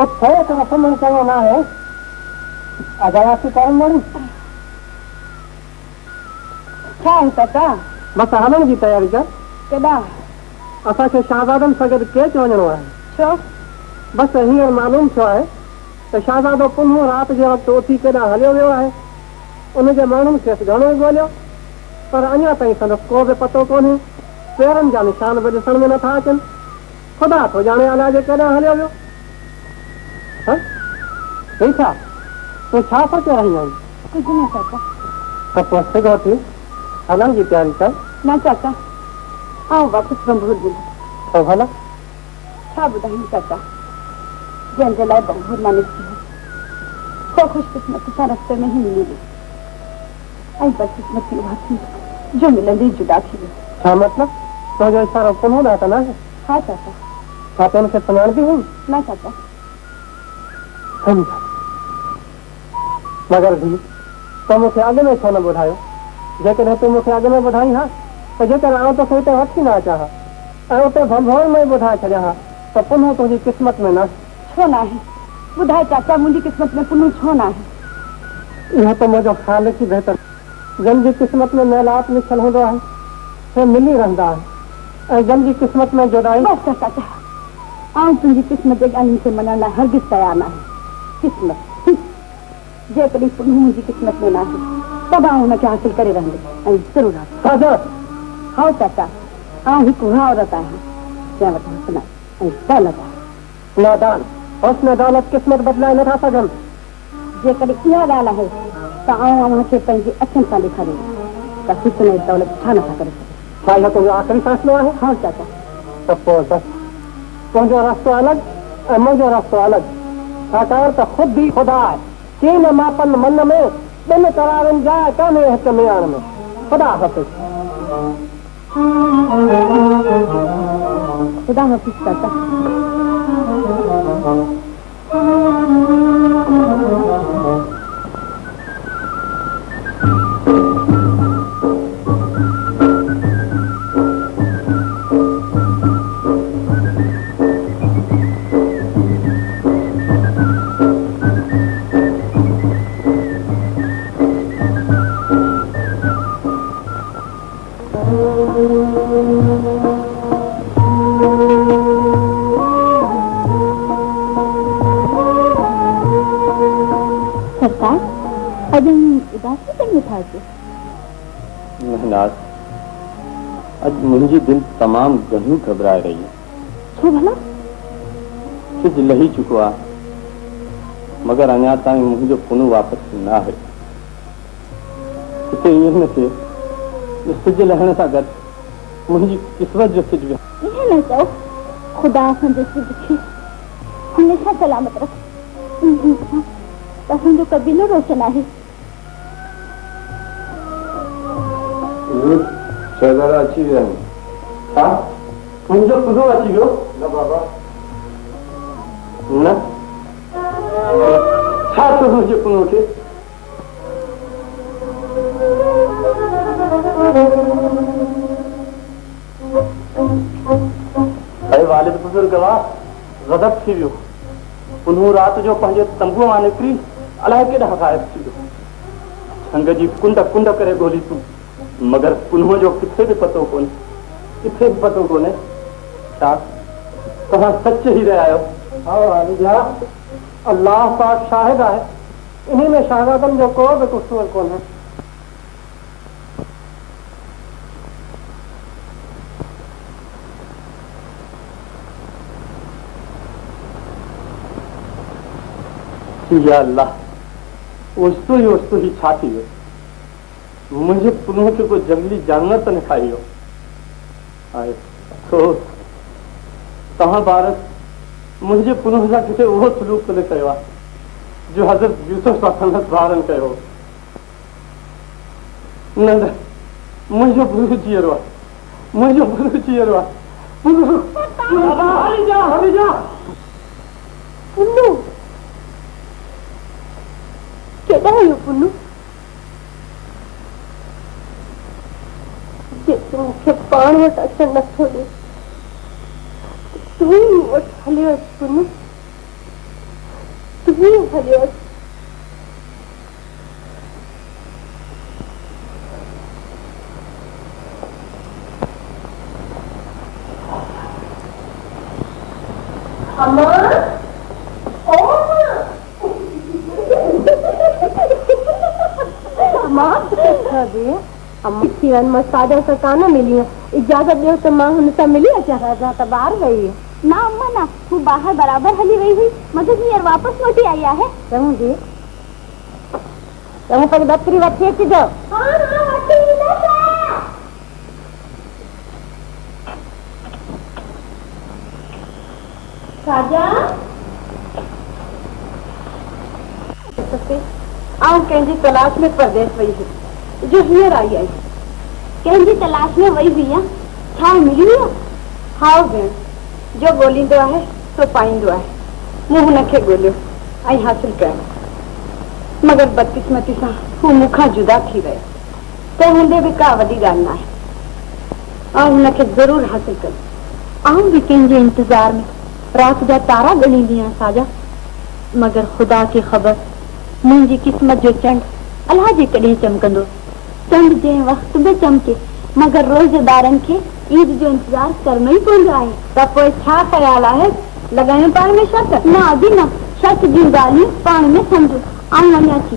और थे तो अपन चाहिए ना है आजाद की कारण मारू छा है चाचा बस हलण जी तैयारी कर केॾा असांखे शहज़ादनि सां गॾु केच वञिणो आहे छो बस हींअर मालूम थियो आहे त शहज़ादो पुनः राति जे वक़्तु उथी केॾां हलियो वियो आहे उनजे माण्हुनि खेसि घणो ई ॻोल्हियो पर अञा ताईं संदसि को बि पतो कोन्हे पेरनि जा निशान बि ॾिसण में नथा अचनि ख़ुदा थो ॼाणे अलाए जे केॾां हलियो वियो हीउ छा तूं छा सोचे रही आहीं कुझु न चाचा त पोइ सिघो थी हलण जी तयारी कर न चाचा आउं वापसि बंबूर जी तो भला छा ॿुधायूं चाचा जंहिंजे लाइ बंबूर मां निकिती सो ख़ुशकिस्मती सां रस्ते में ई मिली वई ऐं बदकिस्मती उहा थी जो मिलंदी जुदा थी वई छा मतिलब तुंहिंजो इशारो पुनः ॾांहुं त न आहे हा चाचा छा तूं हुनखे सुञाणंदी हुई न चाचा सम्झ मगर भी तो मूंखे अॻु में छो न ॿुधायो जेकॾहिं तूं मूंखे अॻु में ॿुधाई हा त जेकर आउं तोखे हिते वठी न अचां हा ऐं उते भंभोर में ई ॿुधाए छॾियां हा त पुनः तुंहिंजी क़िस्मत में न छो न आहे ॿुधाए चाचा मुंहिंजी क़िस्मत में पुनः छो न आहे इहो त मुंहिंजो ख़ालिक ई बहितर जंहिंजी क़िस्मत में मेलाप लिखियलु हूंदो आहे से मिली रहंदा आहिनि ऐं जंहिंजी क़िस्मत में जुदाई बसि कर चाचा आउं तुंहिंजी क़िस्मत जे ॻाल्हियुनि खे मञण लाइ हरगिज़ तयारु न आहे क़िस्मत जेकॾहिं पुनः मुंहिंजी क़िस्मत में न आहे तब आउं हुनखे हासिल करे रहंदुमि ऐं ज़रूरु हासिल हाँ चाचा आउं हिकु उहा औरत आहियां जंहिं वटि हुस्न ऐं दौलत आहे नादान हुस्न दौलत क़िस्मत बदिलाए नथा सघनि जेकॾहिं इहा ॻाल्हि आहे त आउं अव्हांखे पंहिंजी अखियुनि सां ॾेखारींदमि त हुस्न ऐं दौलत छा नथा करे सघे छा इहो तुंहिंजो आख़िरी फ़ैसिलो आहे हाँ चाचा त पोइ बसि तुंहिंजो रस्तो अलॻि ऐं मुंहिंजो रस्तो अलॻि छाकाणि त ख़ुदि ई ख़ुदा आहे तीन मापन मन में ॿिनि करारनि जाइ कान्हे हिकु मियाण में ख़ुदा हाफ़िज़ ख़ुदा हाफ़िज़ चाचा महनाज अज मुंहिंजी दिल तमाम घणी घबराए रही है छो भला सिज लही चुको आहे मगर अञा ताईं मुंहिंजो पुनः वापसि न आहे हिते ईअं न थिए सिज लहण सां गॾु मुंहिंजी क़िस्मत जो सिज ईअं न चओ ख़ुदा असांजे सिज खे हमेशह सलामत रखे असांजो कबीलो रोशन आहे शहज़ादा अची विया आहिनि हा मुंहिंजो ख़ुदो अची वियो न बाबा न छा थियो मुंहिंजे पुनः खे अरे वालिद बुजुर्ग गज़ब थी वियो पुनः राति जो पंहिंजे तंबूअ मां निकिरी अलाए केॾांहुं ग़ाइब थी वियो झंग जी कुंड कुंड करे ॻोल्ही तूं मगर पुनः जो किथे भी पतो कोन्हे किथे भी पतो कोन्हे छा तव्हां सच ही रहिया आहियो हा वालिदा अल्लाह पाक शाहिद आहे इन्ही में शहज़ादनि जो को बि कसूर कोन्हे या अल्लाह ओस्तो ही छा थी वियो मुंहिंजे पुनः खे कोई जंगली जानवर त न खाई वियो आहे छो तव्हां ॿार मुंहिंजे पुनः सां किथे उहो सलूक न कयो आहे जो हज़रत यूसुफ सां संदसि ॿारनि कयो। न न, मुंहिंजो गुरु अची वियो आहे, मुंहिंजो गुरु अची वियो आहे। हली जा, हली जा। पुन्नू केॾांहुं आहियो पुन्नू? जेको मूंखे पाण वटि अचणु नथो ॾे, तूं ई मूं वटि हलियो अचु पुन्नू, तूं ई हलियो अचु। अम्मा साजा सां कान मिली आहे, इजाज़त ॾियो त मां हुन सां मिली अचां। राजा त ॿाहिरि वई आहे। ना अम्मा ना, हू ॿाहिरि बराबरि हली वई हुई, मगर हींअर वापसि मोटी आई आहे। चङो जी, चङो पंहिंजी बकरी वठी अचिजो। साजा आउं कंहिंजी तलाश में परदेस वई हुई, जो हींअर आई आहे। कंहिंजी तलाश में वई हुई आहे, छा मिली आहे? हा भेण, जो ॻोल्हींदो आहे सो पाईंदो आहे। मूं हुनखे ॻोल्हियो ऐं हासिल कयो, मगर बदकिस्मती सां हू मूंखां जुदा थी वियो। त हूंदे बि का वॾी ॻाल्हि न आहे, ऐं हुनखे ज़रूरु हासिल कयो। आउं बि कंहिंजे इंतज़ार में राति जा तारा ॻणींदी आहियां साजा, मगर ख़ुदा खे ख़बर मुंहिंजी क़िस्मत जो चंड अलाह जे कॾहिं चमकंदो। चंड जंहिं वक़्त बि चमके, मगर रोज़ेदारनि खे ईद जो इंतज़ार करणो ई पवंदो आहे। त पोइ छा ख़्याल आहे, लॻायूं पाण में शर्त? न अॼु न, शर्त जूं ॻाल्हियूं पाण में सम्झो। आउं वञा थी।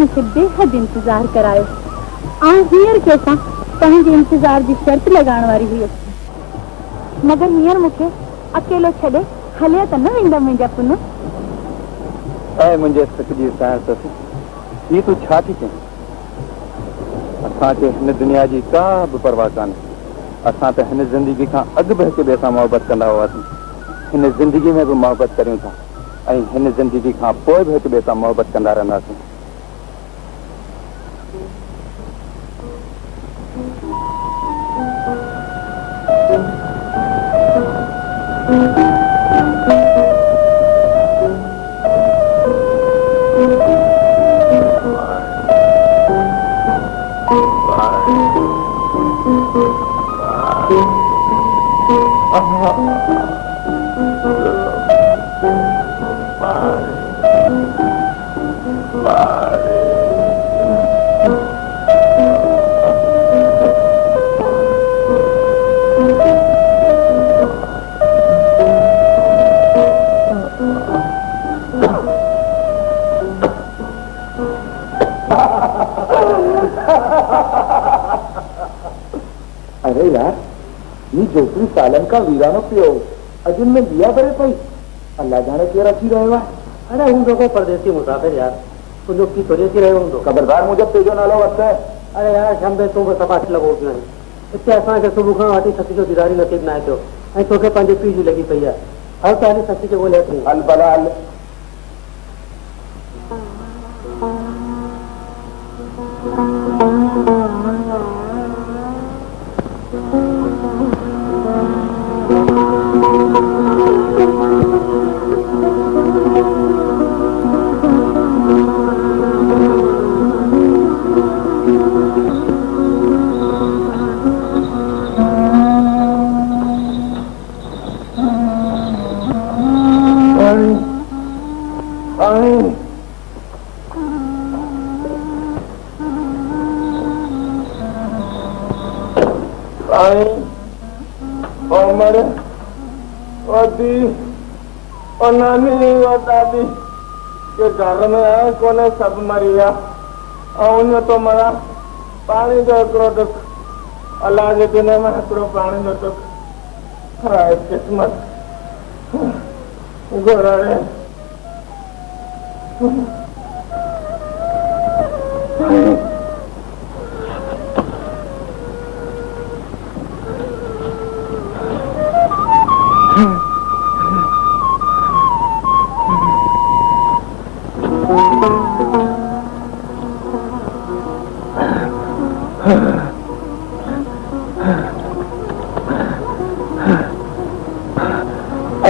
मुझे बेहद इंतजार करायो। हींअर कैसा पंहिंजे इंतजार जी शर्त लगाइण वारी हुई, मगर हींअर मूंखे अकेलो छॾे हलिया त न वेंदा मुंहिंजा पुन? ऐं मुंहिंजे सच जी साइण ससु, हीअ तूं छा थी चईं? असांखे हिन दुनिया जी का बि परवाह कान्हे। असां त हिन ज़िंदगी खां अॻु बि हिक ॿिए सां मोहबत कंदा हुआसीं, हिन ज़िंदगी में बि मोहबत करियूं था, ऐं हिन ज़िंदगी खां पोइ बि हिक ॿिए सां मोहबत कंदा रहंदासीं। अरे यार, ये झोपड़ी सालन का वीरानो पियो अजन में दिया भरे पई, अल्लाह जाने केरा थी रहे है। अरे हूं तो को परदेसी मुसाफिर यार, तू जो की थोड़ी सी रहे हूं तो खबरदार मुझे तेजो नालो वरते। अरे यार शंबे तू को तपास लगो नहीं इतने असा के सुबह खां वठी सची जो दीदारी नसीब ना थियो ऐं तोखे पंहिंजे पीउ जी लगी पई है। हर ताली सची जो बोले थी हल भला हल। ओ मरे ओ दी ओ नानी ओ दादी के घर में है कोने सब मरी विया ऐं तो मरा पानी जो हिकिड़ो दुख अलाह जे ॾिने में हिकिड़ो पानी जो दुख हाय किस्मत घुराए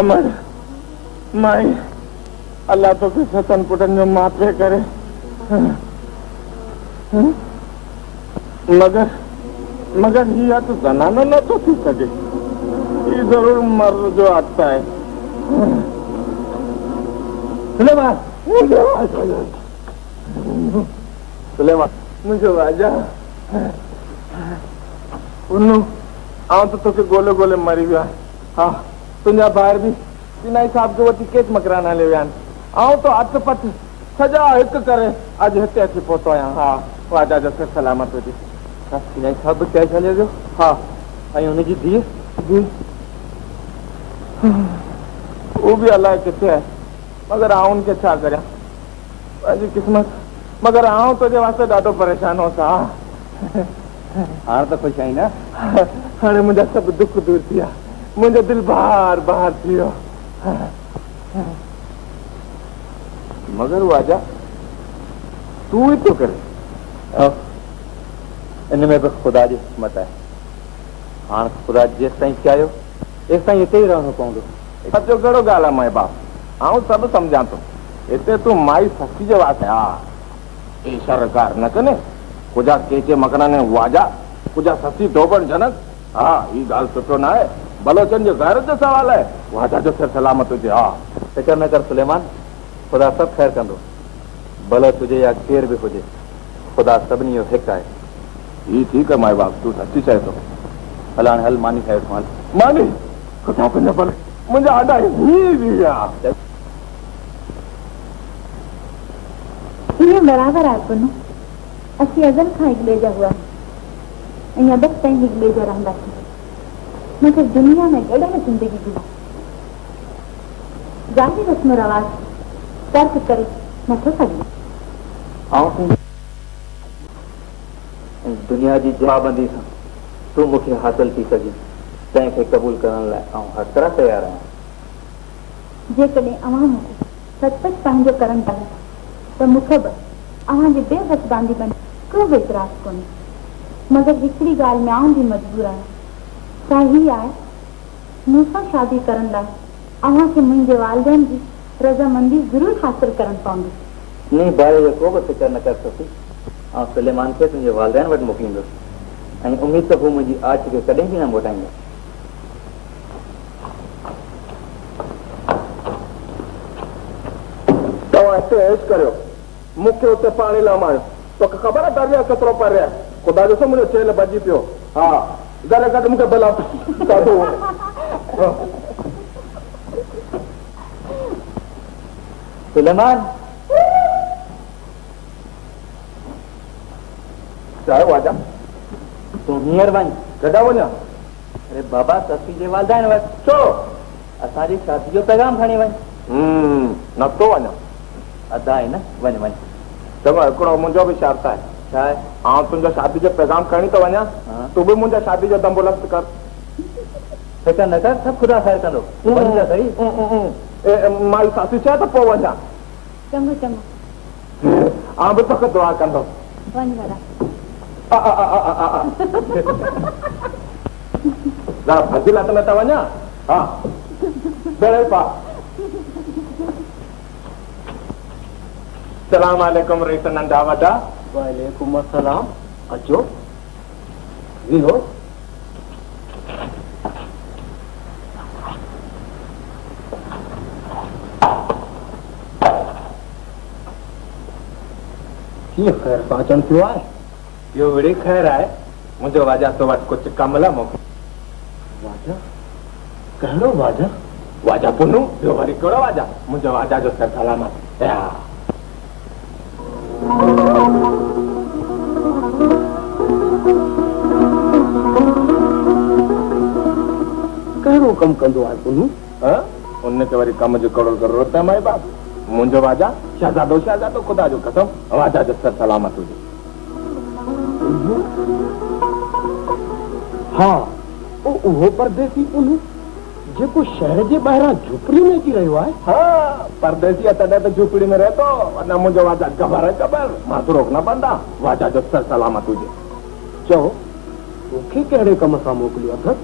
अमर माई अल्लाह तो के सतन पुटन जो माथे करे मगर ये तो जनाना न तो थी सके ये जरूर मर्द जो आता है सुलेमान मुझे वाजा उन्नु आऊं तो तोखे गोले गोले मरी विया हाँ तुंहिंजा ॿार बि सिनाई साहिब जो वठी केस मकराना ले विया आहिनि ऐं तो हथ पथ सॼा हिकु करे अॼु हिते अची पहुतो आहियां हा वाजा जो सिर सलामत हुजे सिनाई साहिब बि कैश हले वियो हा ऐं हुनजी धीउ जी वो भी अलाए किथे है मगर आऊं उनके छा करियां पंहिंजी किस्मत मगर आऊं तुंहिंजे वास्ते ॾाढो परेशान हो सा हाणे त ख़ुशि आहीं न हाणे मुंहिंजा सभु दुख दूर थी विया मुंहिंजो दिल बाहर बाहर थी वियो मगर वाजा तू ही तो करे इन में बि ख़ुदा जी हिकमत आहे हाणे ख़ुदा जेसि ताईं चाहियो तेसि ताईं हिते ई रहणो पवंदो सचो कहिड़ो ॻाल्हि आहे माए बाप आऊं सभु सम्झां थो हिते तूं माई ससी जे वास्ते हा इशारकार न कने कुझा केचे मकराने वाजा कुझा ससी धोबण जनक हा ही ॻाल्हि सुठो न आहे बलोचन जे गैरत जो सवाल आहे वाजा जो सिर सलामत हुजे हा फिकर न कर सुलेमान ख़ुदा सभु ख़ैर कंदो बलोच हुजे या केर बि हुजे ख़ुदा सभिनी जो हिकु आहे ही ठीकु आहे माए बाप तूं सची चए थो हल हाणे हल मानी खाए वठूं हल मानी ख़ुदा तुंहिंजा भले मुंहिंजा आॾा हीअं बि विया ये बराबर आहे पुनू असीं अज़ल खां हिकु ॿिए जा हुआ ऐं अदब ताईं हिकु ॿिए जा रहंदासीं मगर दुनिया में गॾियल ज़िंदगी गुज़ारी ज़ाती रस्म रवाज तर्क करे नथो सघे दुनिया जी जवाबंदी सां तूं मूंखे हासिल थी सघी तंहिंखे क़बूल करण लाइ आउं हर तरह तयारु आहियां जेकॾहिं अवां मूंखे सचपच पंहिंजो करणु चाहियो त मूंखे बि अव्हांजी बेवसबांदी बि को बि इतराज़ कोन्हे मगर हिकिड़ी ॻाल्हि में आउं बि मजबूर आहियां सा ही आहे मूं सां शादी करण लाइ अव्हांखे मुंहिंजे वालिदैन जी रज़ामंदी ज़रूरु हासिल करणु पवंदी इन बारे जो को बि फिकर न कर सकी ऐं सुलेमान खे तुंहिंजे वालिदैन वटि मोकिलींदुसि ऐं उमेद त हू मुंहिंजी आछ खे कॾहिं बि न मोटाईंदा तव्हां हिते ऐश करियो मूंखे उते पाणी लाइ मारियो तोखे ख़बर आहे दरिया केतिरो परे आहे ख़ुदा ॾिसो मुंहिंजो चेल भॼी पियो हा घरे गॾु मूंखे भला ॾाढो सुलेमान चाहे वाजा तूं हींअर वञ केॾा वञा अरे बाबा ससी जे वालिदैन वटि छो असांजी शादी जो पैगाम खणी वञ नथो वञा अदा आहे न वञ वञ चङो हिकिड़ो मुंहिंजो बि शर्त आहे छा आहे आउं तुंहिंजो शादी जो पैगाम खणी थो वञा तूं बि मुंहिंजा शादी जो दंबोलस्त कर फिकर न कर सभु ख़ुदा ख़ैर कंदो वञ त सही माई सासी चए त पोइ वञा चङो चङो आउं बि तोखे दुआ कंदो वञ भला फज़ीलत में त वञा हा बेड़े पा सलाम वालेकुम रईस नंढा वॾा वालेकुम अस्सलाम अचो विहो कीअं ख़ैर सां अचणु थियो आहे इहो विड़ी ख़ैर आहे मुंहिंजो वाजा तो वटि कुझु कम लाइ मोकिलियो वाजा कहिड़ो वाजा? वाजा पुनू ॿियो वरी कहिड़ो वाजा? मुंहिंजो वाजा जो सर सलामत। कहिड़ो कमु कंदो आहे पुनू? उनखे वरी कम जो कहिड़ो ज़रूरत आहे माए बाप? मुंहिंजो वाजा शहज़ादो शहज़ादो ख़ुदा जो कसम वाजा जो सर सलामत हुजे। हाँ उहो परदेसी पुनू जेको शहर जे ॿाहिरां झुपड़ी में अची रहियो आहे। हाँ परदेसी आहे तॾहिं त झुपड़ी में रहे थो, वरना मुंहिंजो वाजा गबर मां थोरो न बंदा। वाजा जो सर सलामत हुजे। चओ तोखे कहिड़े कम सां मोकिलियो अथसि?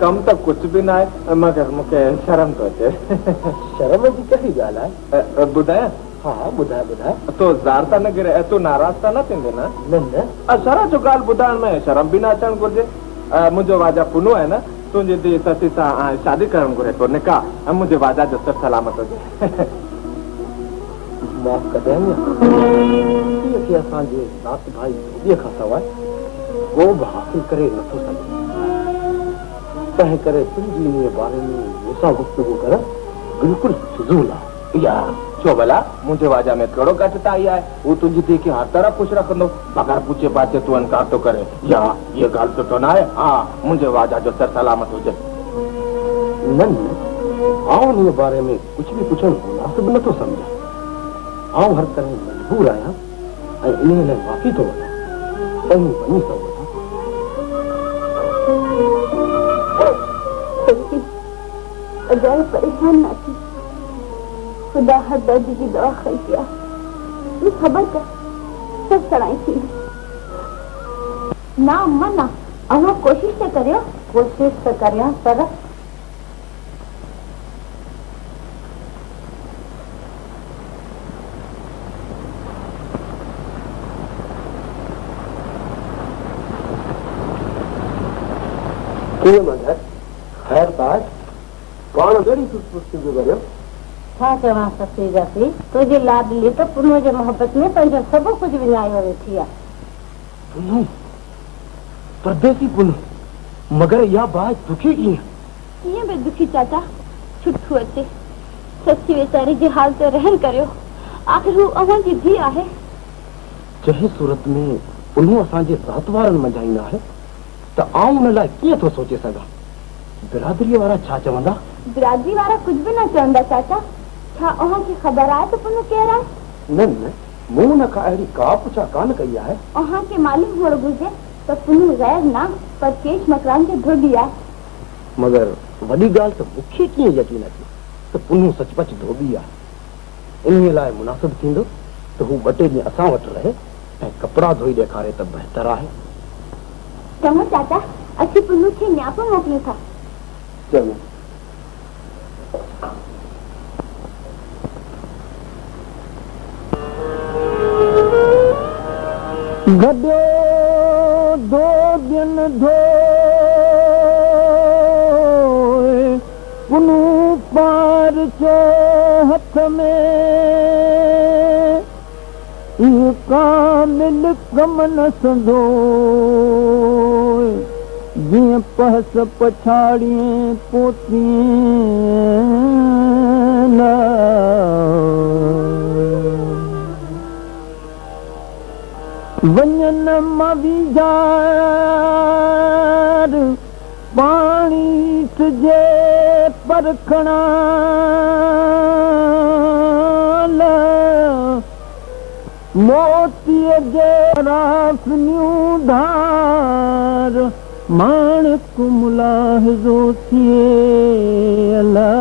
कम त कुझु बि न आहे, मगर मूंखे शर्म थो अचे। शर्म जी कहिड़ी ॻाल्हि आहे? ॿुधायां? हा ॿुधाए ॿुधाए। तो ज़ार त न गिरे, तूं नाराज़ त न थींदे न? न शर जो ॻाल्हि ॿुधाइण में शर्म बि न अचणु घुरिजे। मुंहिंजो वाजा पुनू आहे न, तुंहिंजी धीउ ससी सां शादी करणु घुरे थो, निकाह, ऐं मुंहिंजे वाजा जो सर सलामत हुजे। माफ़ कजांइ खे असांजे नात भाई धोबीअ खां सवाइ को बि हासिल करे नथो सघे। तंहिं करे तुंहिंजी इन बारे में मूंसां गुफ़्तगू करणु बिल्कुलु फिज़ूल आहे। या छो भला मुंहिंजे वाजा में कहिड़ो घटिताई आहे? हू तुंहिंजी धीउ खे हर तरह ख़ुशि रखंदो, बग़ैर पूछे पाछे तूं इनकार थो करे। या इहा ॻाल्हि सुठो न आहे? हा मुंहिंजे वाजा जो सर सलामत हुजे। न आउं उन बारे में कुझु बि पुछणु मुनासिब नथो सम्झां। आउं हर तरह मजबूर आहियां ऐं इन लाइ माफ़ी थो वठां। तव्हीं वञी सघो था। अजाई परेशान न थी, खुदा हर दर्द जी दवा खाई पिया। तू खबर कर सब सड़ाई थी ना अम्मा ना। अम्मा कोशिश तो करियो, कोशिश तो करियो पर खैर बात कौन गड़ी पुष्टि करियो? छा चवां ससी जासी, तुझे लाडली तो पुनू जे मोहब्बत में पंहिंजो सभु कुझु विञायो वेठी आहे। पुनू परदेसी पुनू, मगर इहा बात दुखी कीअं? कीअं बि दुखी चाचा, छुट्ठू अचे सची वेचारी जी हाल ते रहम करियो। आख़िर हू अव्हां जी धीउ आहे। जंहिं सूरत में पुनू असांजे ज़ात वारनि मंझां ईंदा आहे त आउं उन लाइ कीअं थो सोचे सघां? बिरादरीअ वारा छा चवंदा? बिरादरी वारा कुछ भी न चवंदा चाचा। छा अव्हां खे ख़बर आहे त पुनू केरु आहे? न मूं हुन खां अहिड़ी का पुछा कान कई आहे। अव्हां खे मालूम हुअणु घुरिजे त पुनू गैर न पर केश मकरान जो धोबी आहे। मगर वॾी ॻाल्हि त मूंखे कीअं यकीन अचे त पुनू सचपच धोबी आहे। इन लाइ मुनासिब थींदो त हू 2 ॾींहं असां वटि रहे ऐं कपिड़ा धोई ॾेखारे त बहितर आहे। चङो चाचा, असीं पुनू खे न्यापो मोकिलियूं था। चङो। गॾो 2 ॾींहं धोए पुनू पार जो हथ में इहो कामिल कम न संदो जीअं पहस पछाड़ीअ पोतीअ न वञन मवी जार पाणी तुझे परखण मोतीअ जे राफ़नियूं धार माणक मुलाहिज़ो थिए अलाह।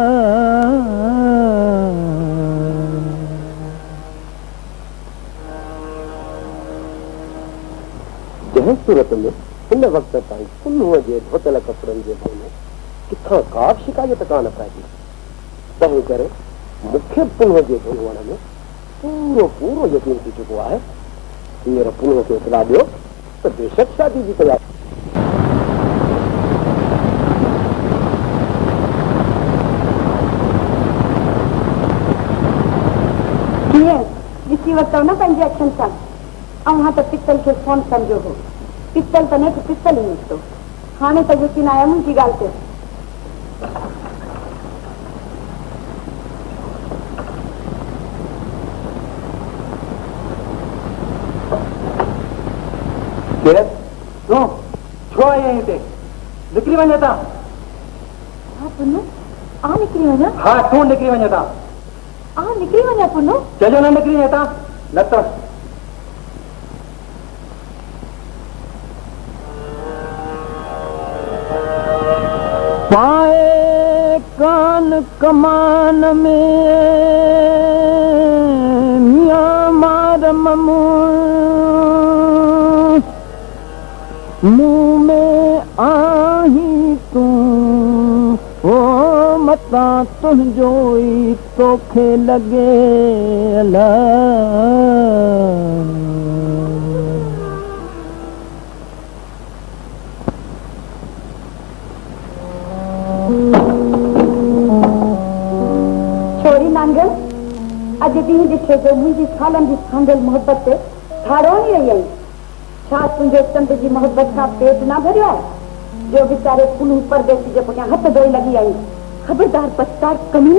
जंहिं सूरत में हिन वक़्त ताईं पुनूअ जे धोतल कपिड़नि जे बारे किथां का बि शिकायत कान पइजी, तंहिं करे मूंखे पुनूअ जे धोइण में पूरो यकीन थी चुको आहे। हींअर पुनूअ खे इतला ॾियो त बेशक शादी जी तयारी। ॾिसी वरितव न पंहिंजे अखियुनि सां। अव्हां त पितल खे फोन सम्झो हो, पितल त न त पितल ई निकितो। हाणे त यकीन आया मुंहिंजी ॻाल्हि ते। केर तूं छो आई आहीं हिते निकिरी वञ हितां हाँ पुनू आ निकिरी वञा हा तूं निकिरी वञ हितां आ निकिरी वञा पुनू चइजो न निकिरी वञ हितां न त पाए कान कमान में मियां मार ममू मुंह में आही तूं ओ मता तुंहिंजो ई तोखे लॻे अला छोरी नांगल अॼु ॾींहुं ॾिठे जो मुंहिंजी सालनि जी सांगल मोहबत ठाड़ो ई रही आई छा तुंहिंजे चंद जी मोहबत खां पेट न भरियो आहे जो वीचारे पुनू परदेसी जे पुठियां हथ धोई लॻी आई ख़बरदार पछतार कमी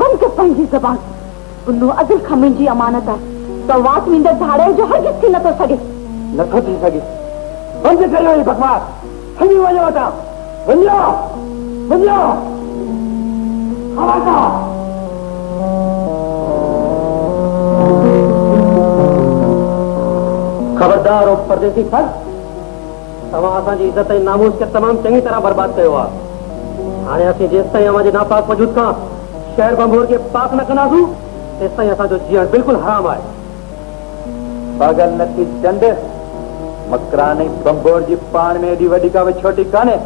बंदि कर पंहिंजी ज़बान पुनू अदिल खां मुंहिंजी अमानत आहे त वात मींदड़ धाड़े जो हरगिज़ थी नथो सघे नथो थी सघे बंदि करियो ही बकवास हली वञो हितां वञो वञो ख़बरदार खबरदार हो परदेसी फल तव्हां असांजी इज़त ऐं नामूस खे तमामु चङी तरह बर्बाद कयो आहे हाणे असीं जेसि ताईं अव्हांजे नापाक वजूद खां शहर बंबोर खे पाक न कंदासूं तेसि ताईं असांजो जीअण बिल्कुलु हराम आहे पागल नथी चंड मकरान ऐं बंबोर जी पाण में एॾी वॾी का छोटी कान्हे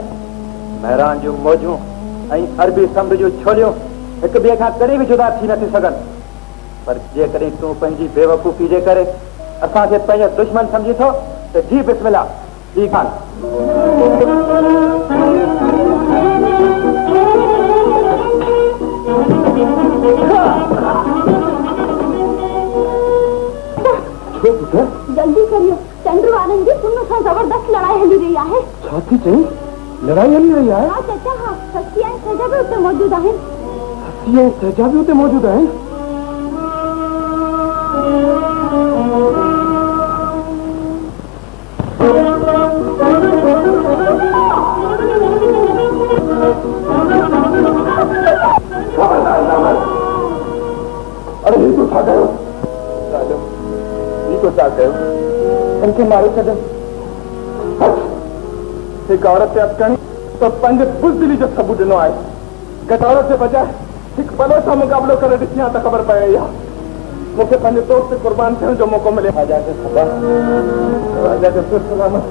महिरान जूं मौजूं ऐं अरबी समुंड जूं छोलियूं हिक ॿिए खां कॾहिं बि जुदा थी नथियूं सघनि पर जेकॾहिं तूं पंहिंजी बेवकूफ़ी जे करे असांखे पंहिंजो दुश्मन सम्झी थो त जी बिस्मिल्लाह ठीकु आहे जल्दी करियो चंद्र वारनि जी पुनू सां ज़बरदस्त लड़ाई हली रही आहे छा थी चई लड़ाई हली रही आहे हा चाचा हा सची ऐं सजा बि उते मौजूद आहिनि हसी ऐं सजा बि उते मौजूद आहिनि अरे ही तो छा कयो ही तो छा कयो उनखे मारे छॾियो हिकु औरत ते अटकणी तो पंहिंजे बुज़दिली जो सबूत ॾिनो आहे गटारत जे बजाए हिकु भलो सां मुक़ाबिलो करे ॾिसी त ख़बर पए इहा मूंखे पंहिंजे दोस्त ते क़ुर्बान थियण जो मौक़ो मिले राजा खे ख़बर राजा खे सुर सलामत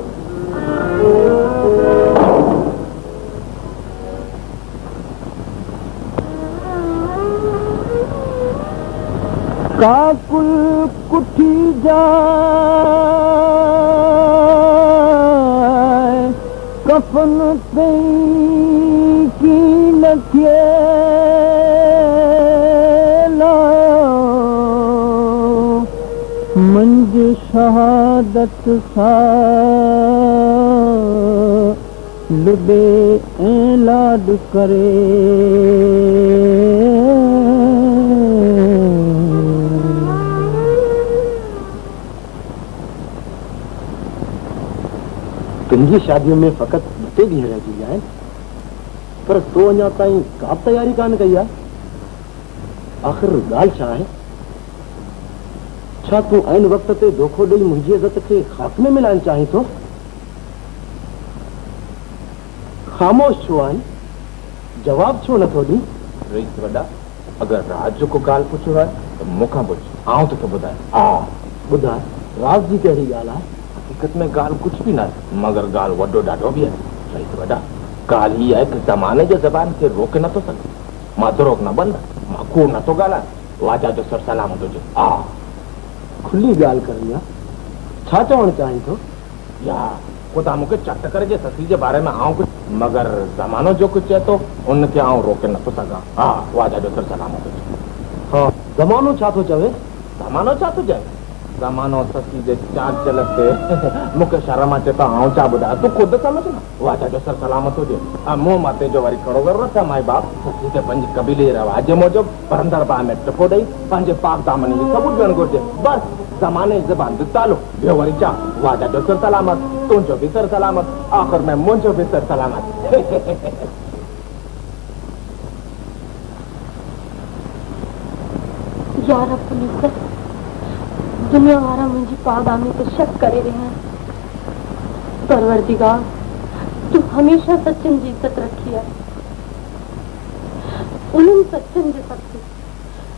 काकुल कुठी जाए कफन की नथिए मंज शहादत सा लुबे ऐं लाड करे तुंहिंजी शादीअ में फ़क़ति 2 ॾींहं रहिजी विया आहिनि पर तो अञा ताईं का बि तयारी कान कई आहे आख़िर ॻाल्हि छा आहे छा तूं आइन वक़्त ते धोखो ॾेई मुंहिंजी इज़त खे ख़ाक में मिलाइण चाहीं थो ख़ामोश छो आहीं जवाब छो नथो ॾीं रईस वॾा अगरि राज जो को ॻाल्हि पुछियो आहे त मूंखां पुछ आउं तोखे ॿुधायां ॿुधाए राज जी कहिड़ी ॻाल्हि आहे हक़ीक़त में ॻाल्हि कुझु बि न आहे मगर ॻाल्हि वॾो ॾाढो बि आहे रईस वॾा ॻाल्हि हीअ आहे कि ज़माने जे ज़बान खे रोके नथो सघे मां द्रोग न बंद मां कूड़ नथो ॻाल्हायां वाजा जो सर सलामत हुजे खुली ॻाल्हि करणी आहे छा चवणु चाहीं थो या ख़ुदा मूंखे चट करे जे ससरी जे बारे में आउं कुझु मगर ज़मानो जो कुझु चए थो उनखे आउं रोके नथो सघां हा वाजा जो सर सलामत हुजे हा ज़मानो छा थो चवे ज़मानो छा थो चए ज़मानो ससी जे चार चल ते मूंखे शर्म अचे त आउं छा ॿुधायां तूं ख़ुदि समझ न वाजा जो सर सलामत हुजे मुंहुं माते जो वरी खड़ो करे रखिया माई बाप ससी खे पंहिंजी कबीले रवाज जे मूजिबि परंदर बाह में टुको ॾेई पंहिंजे पाक दामन जी सबूत ॾियणु घुरिजे बसि ज़माने ज़बान जो तालो ॿियो वरी चा वाजा जो सर सलामत तुंहिंजो बि सर सलामत आख़िर में मुंहिंजो बि सर सलामत यार पुलिस दुनिया वारा मुझी पागामी तो शक करे रहे हैं परवरदिगार तू हमेशा सचिन जी इज्जत रखी है उन्हें सचिन जी सकती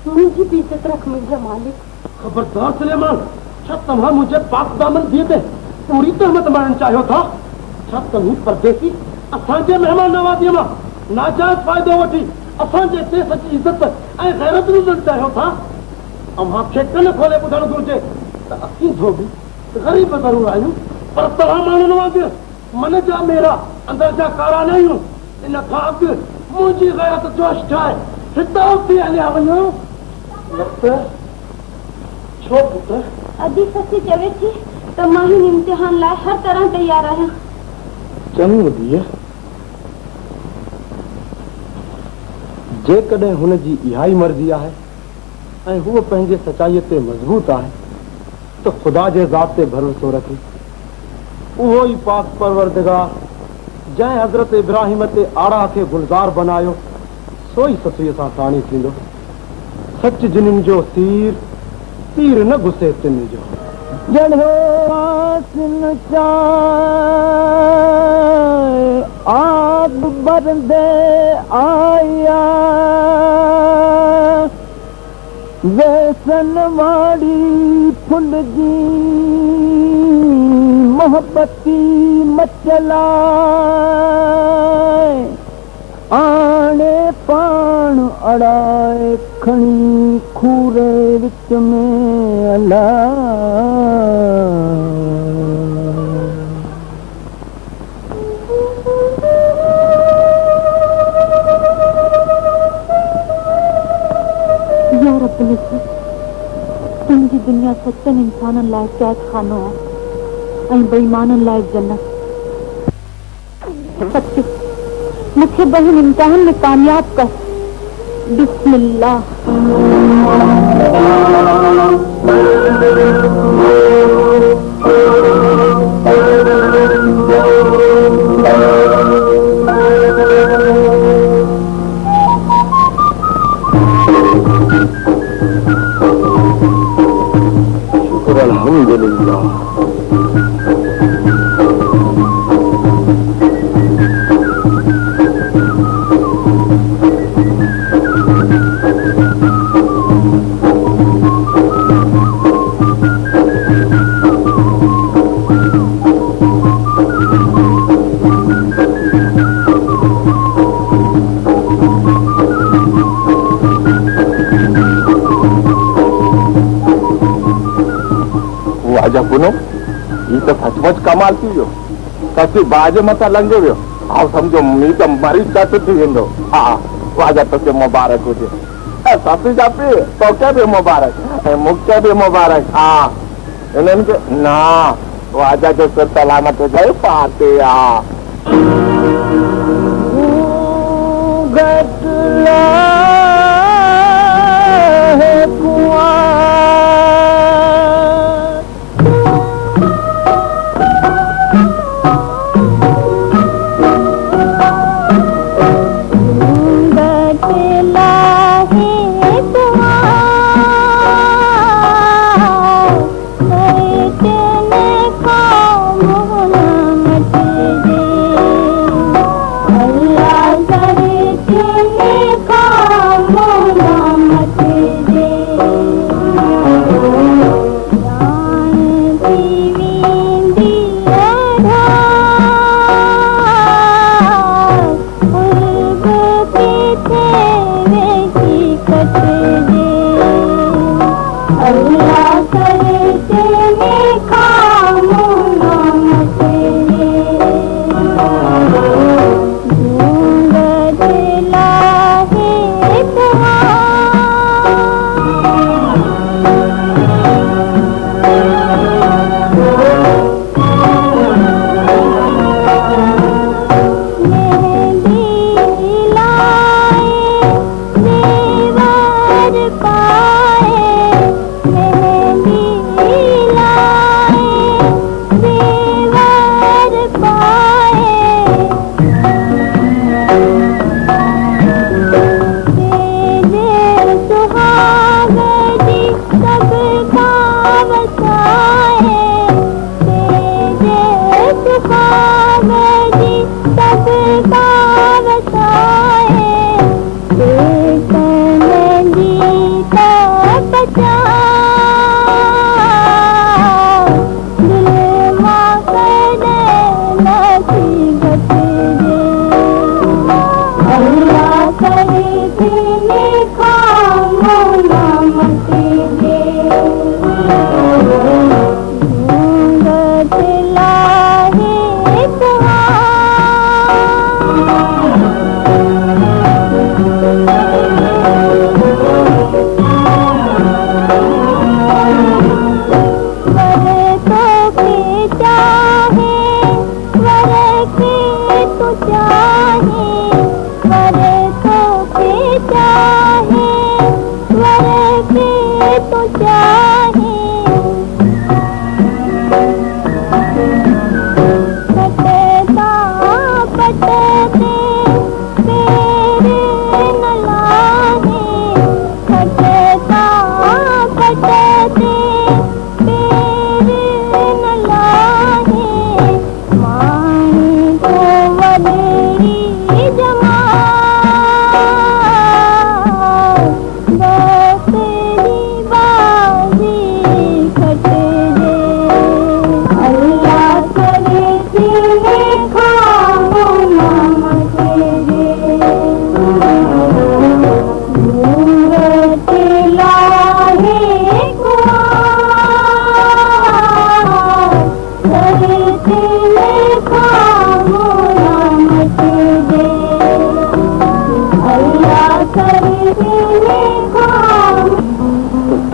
मुझी भी इज्जत रख मुझे मालिक खबरदार सुलेमान छा तव्हां मुझे पाक दामन दिए ते पूरी तहमत मारण चाहियो था छा तव्हीं परदेसी असांजे मेहमान नवाज़ीअ मां नाजायज़ फ़ाइदो वठी असांजे ते सची इज़त ऐं गैरत लुटण चाहियो था अव्हांखे कन खोले ॿुधणु घुरिजे त असीं धोबी ग़रीब ज़रूर आहियूं पर तव्हां माण्हू नवाज़ मन जा मेरा अंदर जा कारा न आहियूं इन खां अॻु मुंहिंजी गैरत जोश ठाहे हितां उते हलिया वञो न त छो पुट अजी सची चवे थी तो मां हिन इम्तिहान लाइ हर तरह तैयार आहियां चङो धीअ जेकॾहिं हुनजी इहा ई मर्ज़ी आहे ऐं हूअ पंहिंजे सचाईअ ते मज़बूत आहे त ख़ुदा जे ज़ात ते भरोसो रखे उहो ई पाक परवरदिगार जंहिं हज़रत इब्राहिम ते आड़ा खे गुलज़ार बनायो सो ई ससुईअ सां साणी थींदो सच जिन्हनि जो तीर न घुसे तिन जो जड़ो आसिन चाहे आब बरदे आया वैसन वाड़ी फुल जी मोहब्बती मचला आने पाण अड़ाए खणी खूरे विच में अला यार पुलिस तुंहिंजी दुनिया सचनि इंसाननि लाइ कैद खानो आहे ऐं बेईमाननि लाइ जन्नत सच मूंखे बहिन इम्तिहान में कामयाब कर बिस्मिल्लाह शुक्र अल्हम्दुलिल्लाह वाजा पुनो ये तो सचमुच कमाल थी वियो कसी बाज मथा लंघे वियो आओ समझो मी तो मरी चट थी वेंदो हा वाजा तोखे मुबारक हुजे ऐं ससु जा पी तोखे बि मुबारक ऐं मूंखे बि मुबारक हा इन्हनि खे न वाजा जो सिर सलामत हुजे पाते हा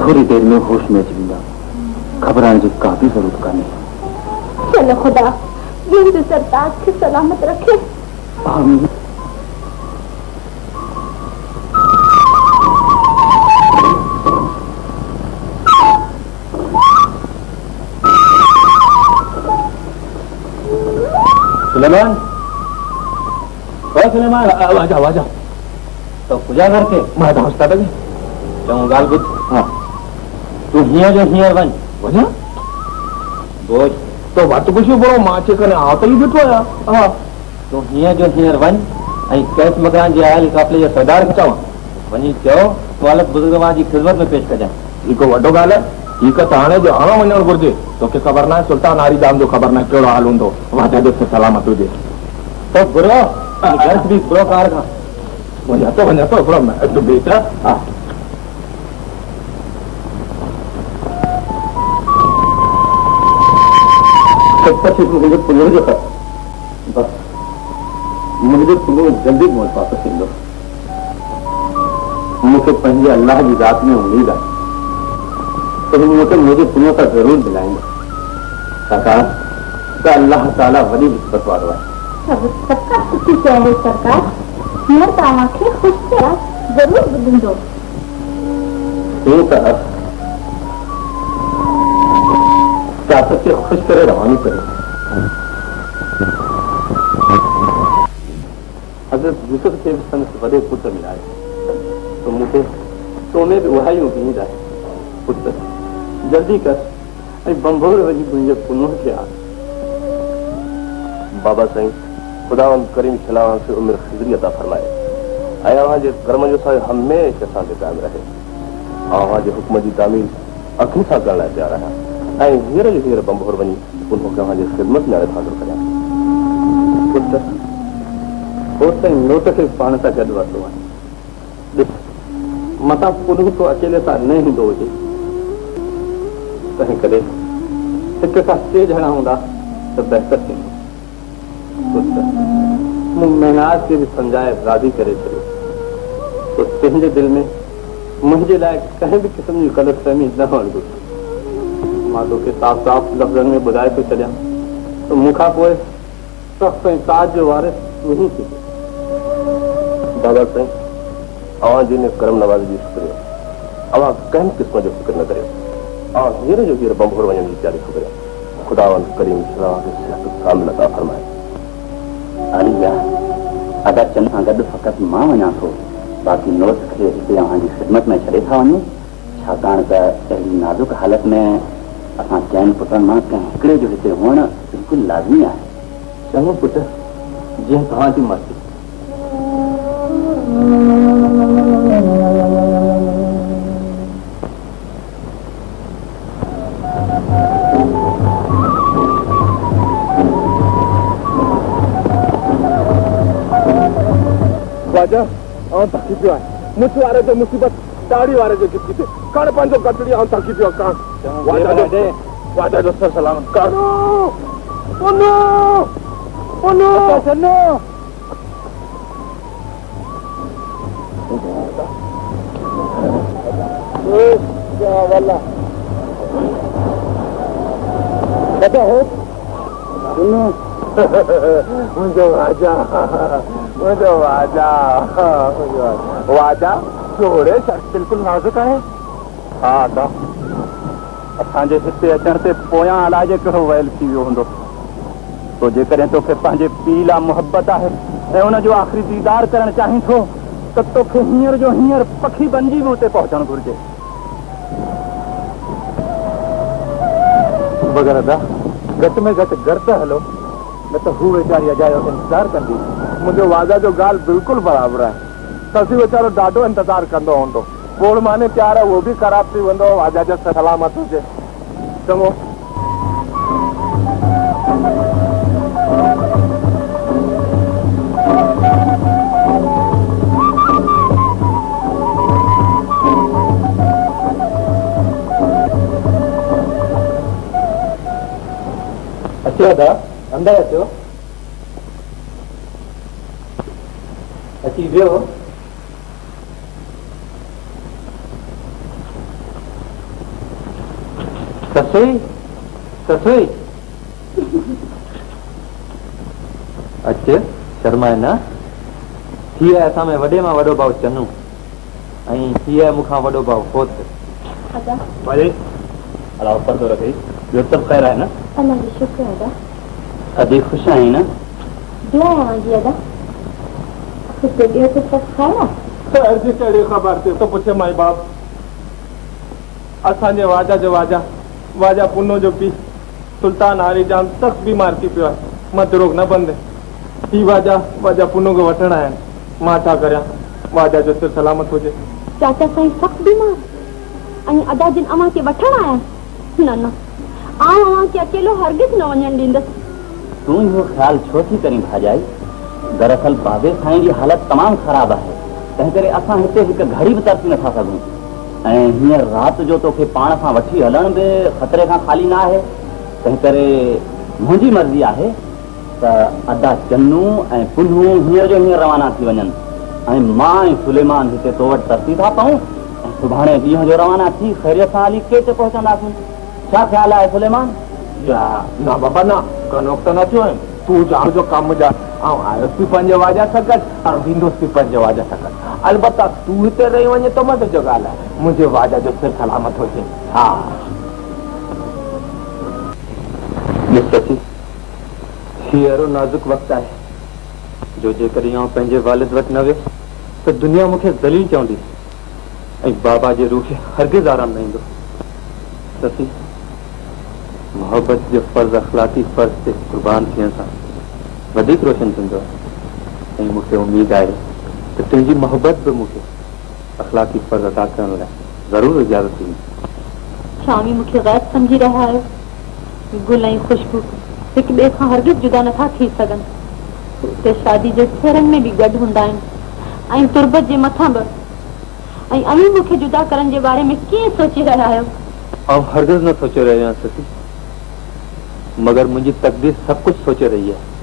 थोड़ी देर में होश में अचूंगा, घबराने की काफी जरूरत का नहीं। चलो खुदा जिंद सरताज के सलामत रखे। आमीन। सुलेमान, सुलेमान, आ जाओ। तो पूजा करके मैं पहुंचता था चऊं गाल बुद्ध। हाँ, तू हिया जो हियर वन वजह बोझ तो बात कुछ भी बोलो मां चे कने आवत ही बिठो या। हाँ, तू हिया जो हियर वन ऐं कैस मकान जे आयल काफले जो सरदार चवा वनी चओ वालत बुजुर्गवा जी खिदमत में पेश कजां। इको वडो गाल है ही का थाने जो हाणो वञण घुर्जे तोखे ख़बर ना सुल्तान आरीदाम जो ख़बर ना कहिड़ो हाल हूंदो वाजा जो सलामत हुजे। तो बुरो घर भी बुरो कार का वञा तो हिकिड़ो मिनट बेटा। हा, मुझे पुनः जो बस मुझे पुनः जल्दी मोट वापस ईंदो। मूंखे पंहिंजे अल्लाह जी ज़ात में उम्मीद आहे त हू मूंखे मुंहिंजे पुनः सां ज़रूरु मिलाईंदो, छाकाणि त अल्लाह ताला वॾी हिकमत वारो आहे। सबका सुठी चए सरकार, हींअर तव्हांखे ख़ुशि थिया ज़रूरु ॿुधंदो। हे त सियासत खे खुश करे रवानी करे। हज़रत यूसुफ खे बि संदसि वॾे पुट मिलाए तो मूंखे तो में बि उहा ई उम्मीद आहे। पुट जल्दी कर ऐं बंबोर वञी मुंहिंजे पुनः खे आ। बाबा साईं खुदावंद करीम खिलावन से उम्र खिजरी अता फरमाए ऐं अव्हांजे कर्म जो सां हमेशह असां ते क़ाइमु रहे। अव्हांजे हुक्म जी तामील अखियुनि सां करण लाइ तयारु आहियां ऐं हींअर जो हींअर बंबोर वञी पुनः खे अव्हांजी ख़िदमत में हाणे हाज़िर करियां। पुट हो ताईं नोट खे पाण सां गॾु वरितो आहे। ॾिस मथां पुनः तो अकेले सां न ईंदो हुजे, तंहिं करे हिक खां 6 ॼणा हूंदा त बहितर थींदो। मूं महनाज खे बि सम्झाए राज़ी करे छॾियो तो तुंहिंजे दिलि में मुंहिंजे लाइ कंहिं बि क़िस्म जी ग़लतफ़हमी न हुअणु घुरिजे। मां तोखे साफ़ साफ़ लफ़्ज़नि में ॿुधाए थो छॾियां त मूंखां पोइ सख़्त ऐं ताज जो वारिस तूं ई थी। बाबा साईं अव्हांजी इन करम नवाज़ी जी शुक्रिया। अव्हां कंहिं क़िस्म जो फिक्र न करियो। अव्हां हींअर जो हींअर बंबोर वञण जी तयारी करियो। खुदावंद करीम खे सिहत कामिल अता फरमाए। आलिया अगरि चंद सां गॾु फ़क़ति मां वञा थो, बाक़ी नोट खे हिते अव्हांजी ख़िदमत में छॾे था वञूं, छाकाणि त अहिड़ी नाज़ुक हालत में असां चइनि पुटनि मां कंहिं हिकिड़े जो हिते हुअणु बिल्कुलु लाज़मी आहे। चङो पुट, जीअं तव्हांजी मर्ज़ी। ख्वाजा ऐं थकी पियो आहे मुछ वारे जो मुसीबत दाढ़ी वारे जो किथे कण पंहिंजो कटड़ी ऐं थकी पियो कण वाजा जो सर सलामत कर पुनू पुनू चन्नू वाला बेटा हो मुझे वाजा छोड़े शख्स बिल्कुल नाजुक है हाँ तो असांजे हिते अचण ते पोयां इलाज कहिड़ो वैल थी वियो हूंदो तो जेकॾहिं तोखे पंहिंजे पीउ लाइ मुहबत आहे ऐं हुनजो आख़िरी दीदार करणु चाहीं थो त तोखे हींअर जो हींअर पखी बणिजी बि हुते पहुचणु घुरिजे मगर अदा घटि में घटि घर त हलो न त हू वीचारी अजायो इंतज़ारु कंदी मुंहिंजो वाजा जो ॻाल्हि बिल्कुलु बराबरि आहे ससी वीचारो ॾाढो इंतज़ारु कंदो हूंदो पोइ माने प्यार उहो बि ख़राबु थी वेंदो वाजा जो सलामत हुजे चङो अचो दादा अंदर अचो अची वियो ससुई ससुई अच शर्माए न थी आहे असां में वॾे मां वॾो भाउ चनू ऐं थी आहे मूंखां वॾो भाउ खोत भले अलाह पर्दो रखे ॿियो सभु ख़ैर आहे न अल्लाह जो शुक्र अदा अॼु ख़ुशि आहीं न दुआ जी अदा खुद ॿियो त सभु खाया ख़ैर जी कहिड़ी ख़बर थी तो पुछे माई बाप असांजे वाजा जो वाजा पुनो जो पीउ सुल्तान आरी जाम सख़्त बीमार थी पियो आहे मत रोग न बंदि ही वाजा पुनो खे वठण आया आहिनि मां छा करियां वाजा जो सिर सलामत हुजे चाचा साईं सख़्त बीमार ऐं अदा जिन अव्हां खे वठण आया न न आउं अव्हां खे अकेलो हरगिज़ न वञणु ॾींदसि तूं इहो ख़्यालु छो थी करीं भाॼाई दरअसल बाबे साईं जी हालत तमामु ख़राबु आहे तंहिं करे असां हिते हिकु घड़ी बि तरसी नथा सघूं ऐं हींअर राति जो तोखे पाण सां वठी हलण बि ख़तरे खां ख़ाली न आहे तंहिं करे मुंहिंजी मर्ज़ी आहे त अदा चन्नू ऐं पुनू हींअर जो हींअर रवाना थी वञनि ऐं मां ऐं सुलेमान हिते तो वटि तरसी था पऊं ऐं सुभाणे ॾींहं जो रवाना थी ख़ैरियत सां हली केट पहुचंदासीं छा ख़्यालु आहे सुलेमान न बाबा न कनोक त न थियो आहे तूं जाम जो कमु जा ऐं आयुसि बि पंहिंजे वाजा सां गॾु ऐं वेंदुसि बि पंहिंजे वाजा सां गॾु अलबत्ता तूं हिते रही वञे त मत जो ॻाल्हि आहे मुंहिंजे वाजा जो सिर सलामत हुजे हा हीअरो नाज़ुक वक़्तु आहे जो जेकॾहिं आउं पंहिंजे वालिद वटि न वियुसि त दुनिया मूंखे ज़लील चवंदी ऐं बाबा जे रूह खे हरगिज़ आराम न ईंदो ससी मोहब्बत जो फर्ज़ अख़लाक़ी फर्ज़ ते क़ुर्बान थियण सां वधीक रोशन थींदो आहे ऐं मूंखे उमेद आहे त तुंहिंजी मोहब्बत बि मूंखे अख़लाक़ी फर्ज़ अदा करण लाइ ज़रूरु इजाज़त ॾींदी स्वामी मूंखे ग़ैर सम्झी रहिया आहियो गुल ऐं ख़ुशबू हिक ॿिए खां हरगिज़ जुदा नथा थी सघनि उते शादी जे फेरनि में बि गॾु हूंदा आहिनि ऐं तुरबत जे मथां बि ऐं अवी मूंखे जुदा करण जे बारे में कीअं सोचे रहिया आहियो आउं हरगिज़ न सोचे रहियो आहियां सची मगर मुंहिंजी तकदीर सभु कुझु सोचे रही आहे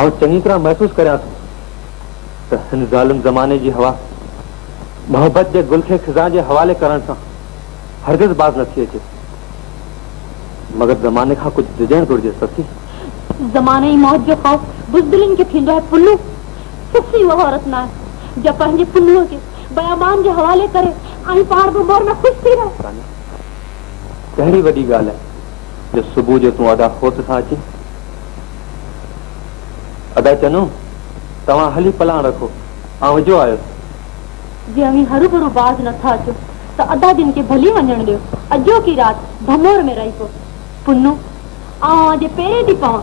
आउं चङी तरह महसूस करियां थो त हिन ज़ालिम ज़माने जी हवा मोहब्बत जे गुल खे ख़िज़ा जे हवाले करण सां हरगिज़ बाज़ नथी अचे मगर ज़माने खां कुझु डिॼणु घुरिजे सची ज़माने जी मौत जो ख़ौफ़ बुज़दिलनि खे थींदो आहे पुल्लू सची उहा औरत न आहे जो पंहिंजे पुल्लूअ खे बयाबान जे हवाले करे ऐं पाण बि मोर में ख़ुशि थी रहे कहिड़ी वॾी ॻाल्हि आहे जो सुबुह जो तूं अदा होत सां अची अदा चनू तव्हां हली पलाण रखो ऐं विझो आयुसि जे अवी हरू भरू बाज़ नथा अचो त अदा दिन खे भली वञणु ॾियो अॼो की राति धमोर में रही पो पुन्नू आउं जे पेरे थी पवां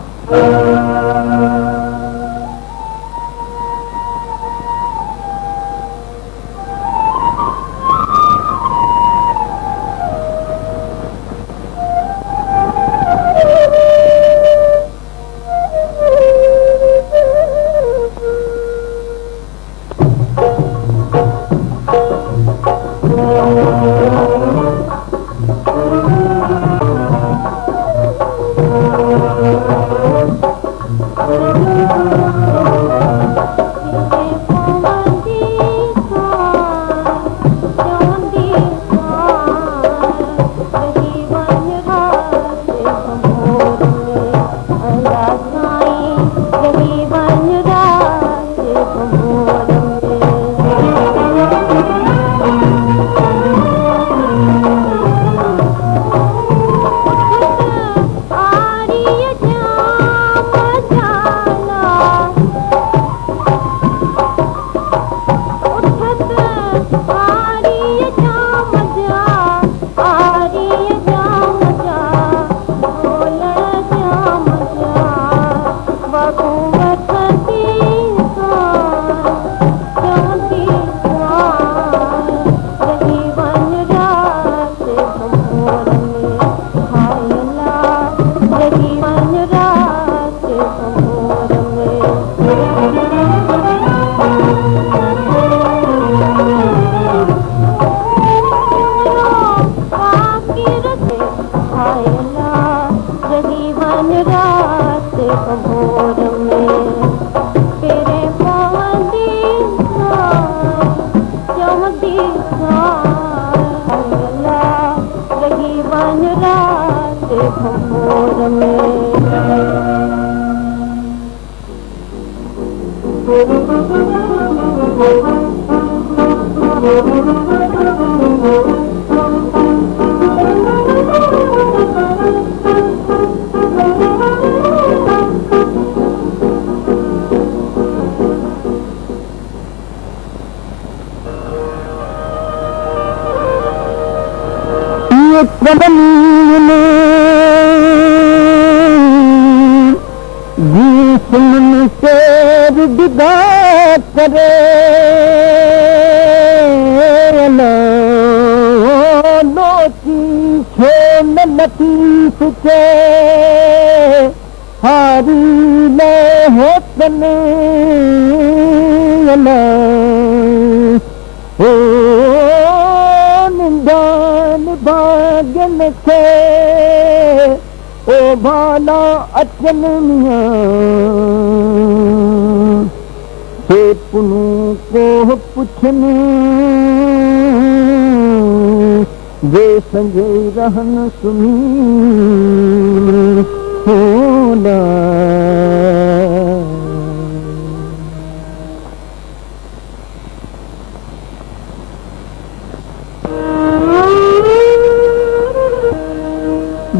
लतीफ के हारी ले होतन हो निंदान भागन के ओ भाला अचन मियां से पुनू को पुछन वे संगे रहन सुनी होना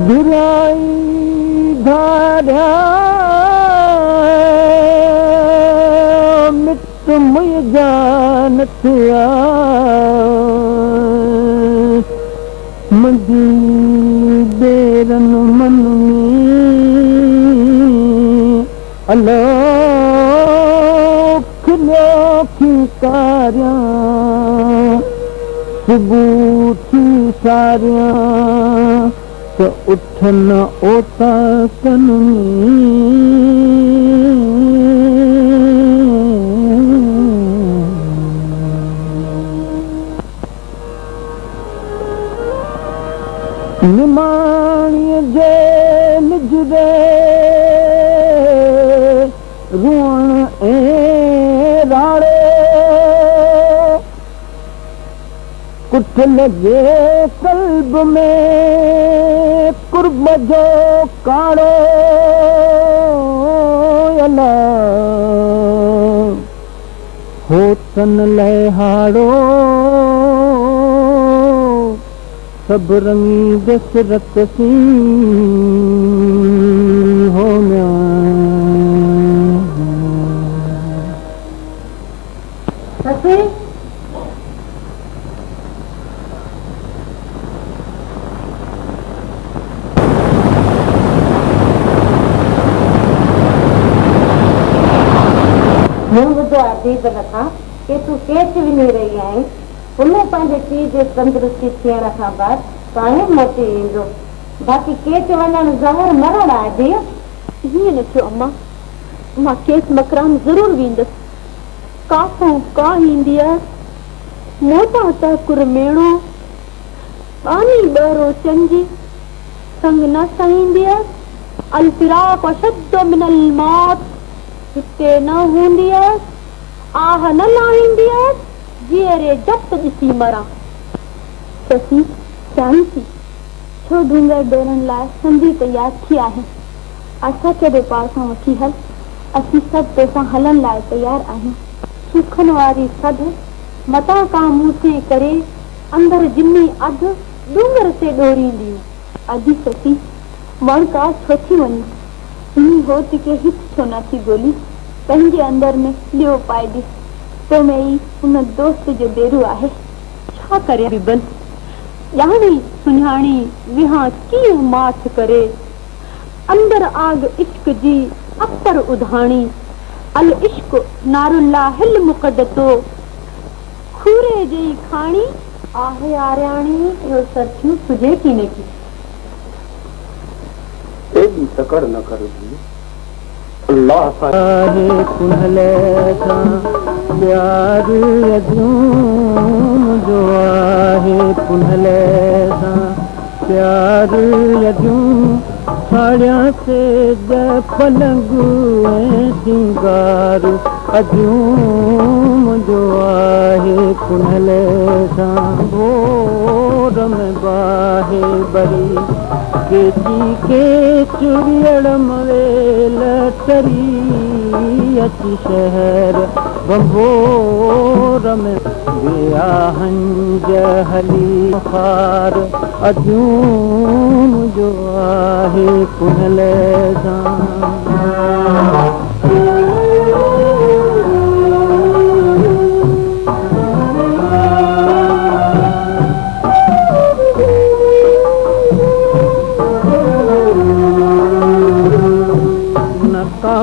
बुराई धारा मित मुझ जानत मदी बेरन मन अलोखी कार्या सबूती सारिया तो उठन ओता निमाणीअ जे निजरे रुअण ऐं राड़े कुठल जे कल्ब में कुर्ब जो काड़ो अला होतन लहाड़ो सब रंगी दशरथ सी होना मुझे अजीब लॻा कि तूं केच विञी रही आहीं उन पंहिंजे पीउ जे तंदुरुस्ती थियण खां बाद काने मोटी ईंदो बाक़ी केच वञण ज़हर मरण आहे धीअ हीअं न थियो अम्मा मां केस मकरान ज़रूर वेंदसि काफ़ो का ईंदी आहे मोटा त कुरमेणो पानी ॿरो चंजी संग न सहींदी आहे अलफिराक अशद मिनल मौत हिते न हूंदी आहे आह न लाहींदी आहे जीअरे जप ॾिसी मरां ससी चाही थी छो ढूंगर ॾोरण लाइ संधी तयार थी आहे असांखे बि पासां वठी हल असीं सभु तोसां हलण लाइ तयार आहियूं सुखनि वारी सधु मतां खां मूंसे करे अंदर जिनी अधु डूंगर ते ॾोरींदियूं अॼु ससी वण का छो थी वञे इन होत के हित छो न थी ॻोल्ही पंहिंजे अंदर में ॾियो पाए ॾिस तो में ई उन दोस्त जो बेरू आहे छा करे बिबल ॼाणी सुञाणी विहां कीअं माठ करे अंदर आग इश्क जी अपर उधाणी अल इश्क नारुल्ला हिल मुक़दतो खूरे जी खाणी आहे आरियाणी इहो सरथियूं तुझे की न की एॾी तकड़ न कर अल्लाह आहे कुहले सां प्यार यजूम जो आहे कुहले सां प्यार यजूम साड़ियां से पलंग ऐं सिंगार अजूम जो आहे कुहले सां भोर में बाहे बरी केची के चुरियड़ मवेल तरी अची शहर बंबोर में विया हंज हली खार अजूम जो आहे कुनल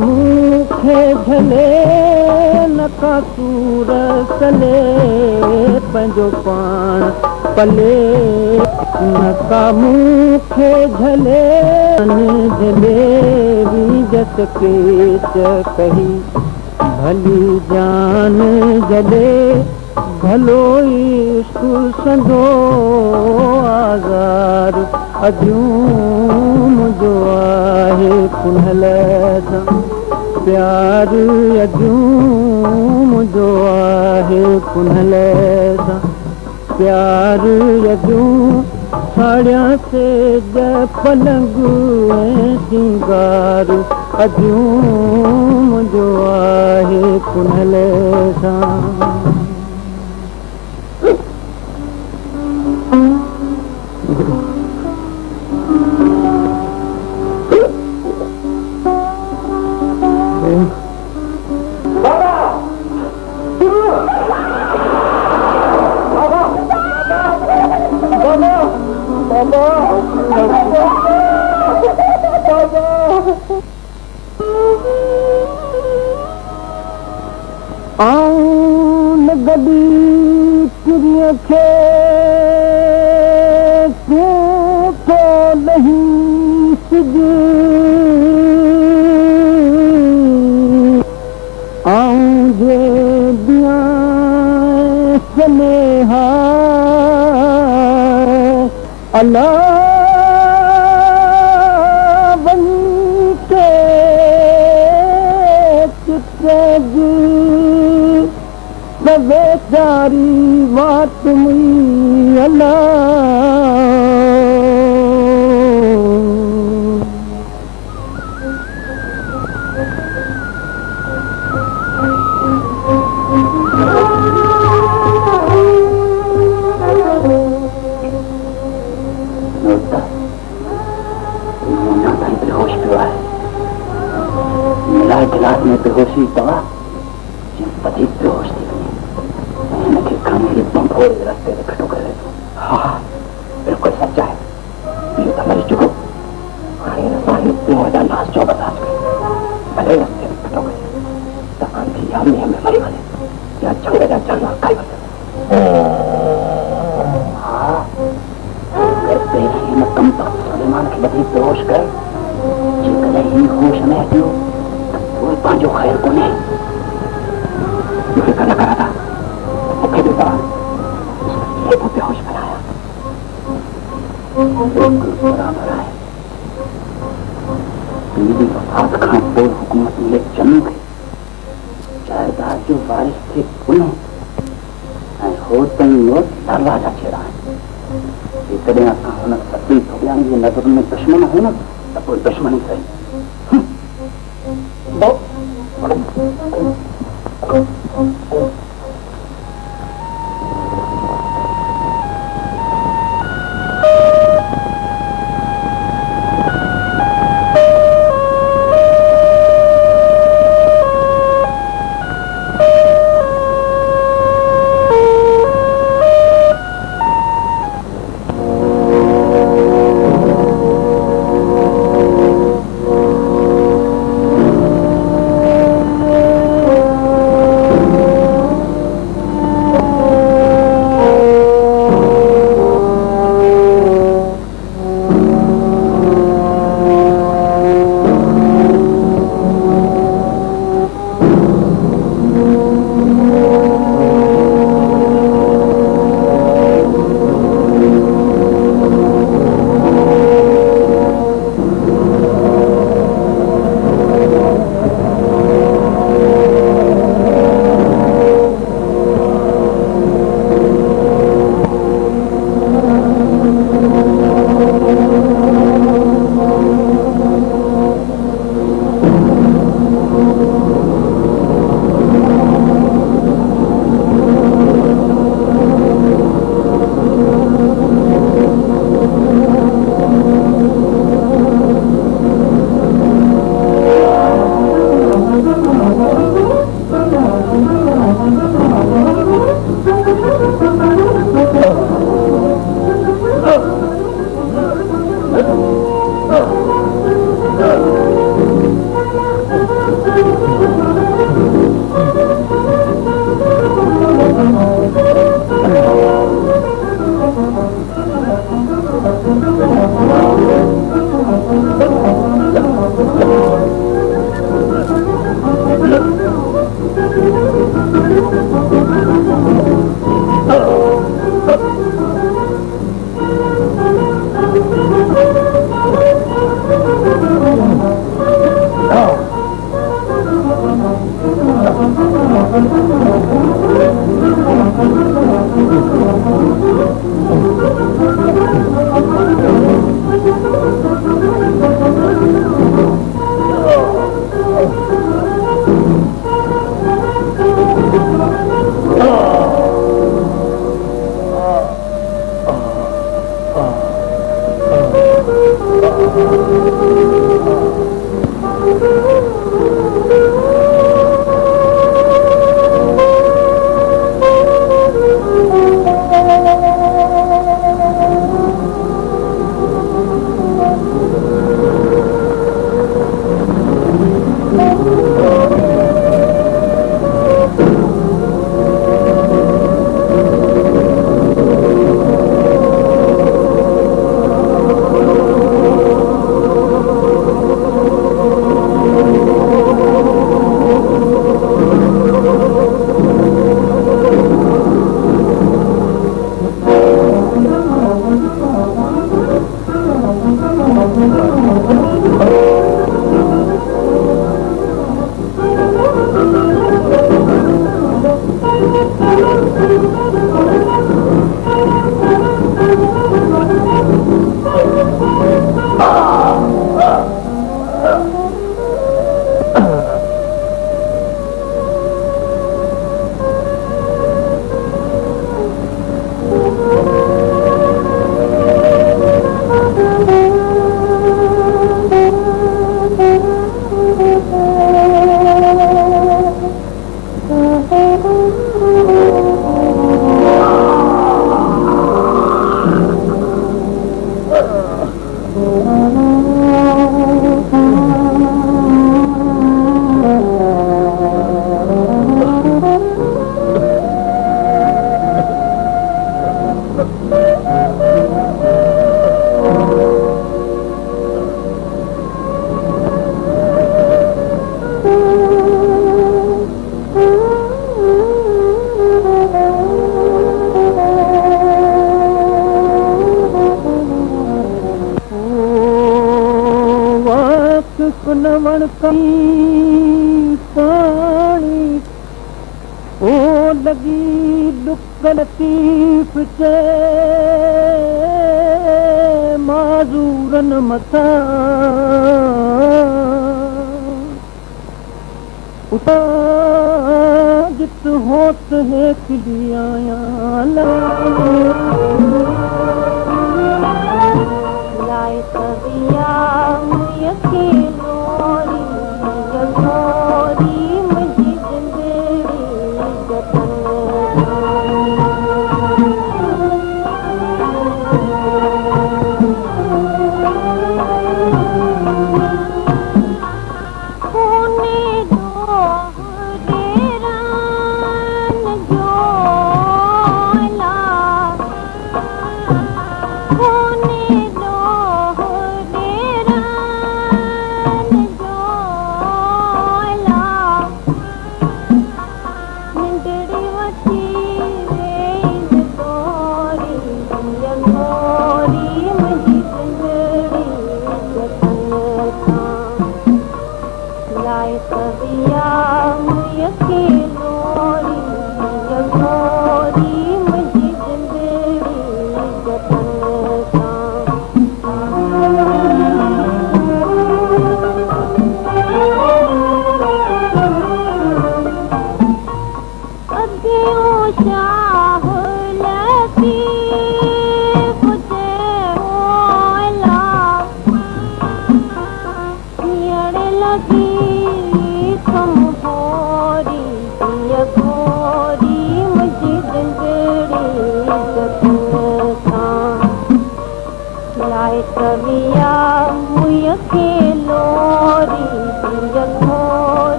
मूंखे झले नका सूर सले पंहिंजो पाण पले नका मूंखे झले झले जस केच कही भली जान जले भलो इश्क संदो आज़ार अजूम जो आहे कुनल प्यार अजूम जो आहे कुनल प्यार अजूम साड़िया से पलंग ऐं सिंगार अजूम जो आहे कुनल गॾी किरीअ खे को नहीं सिज आऊं जे दिया स्नेहा अल्लाह बनी के चित्रजी बेचारी बात मुई अल्लाह बेहोश पियो आहे मिलाए गिलास में बेहोशी दवा वधीक बेहोश थी हिनखे खणी बंबोर रस्ते ते खटो करे हा बिल्कुलु सच आहे इहो त मरी चुको हाणे हिन सां पियो जा लाश जो बर्दाश्त करे भले रस्ते ते खटो करे त आंधी या मींहं में मरी वञे या झंग जा जानवर खाई वञे हा अगरि पहिरीं हिन कम तक सुलेमान खे वधीक बेहोश करे जेकॾहिं ही होश में अचियो त पोइ पंहिंजो ख़ैरु कोन्हे मुझे करना करा था मुझे भी कहा ये तो बेहोश बनाया बराबर है मेरी वफात खां पोइ हुकूमत मिले जन्म खे जायदाद जो वारिस थे उन्हें ऐं हो ताईं दरवाजा छेड़ा आहिनि जेकॾहिं असां हुन सती थोड़ियां जी नज़र में दुश्मन आहियूं न त पोइ दुश्मनी सही नवण कई पानी ओ लगी लुकल तीफ चे माजूरन मथा उता जित होत है किलियाया लाए कविया यकीनो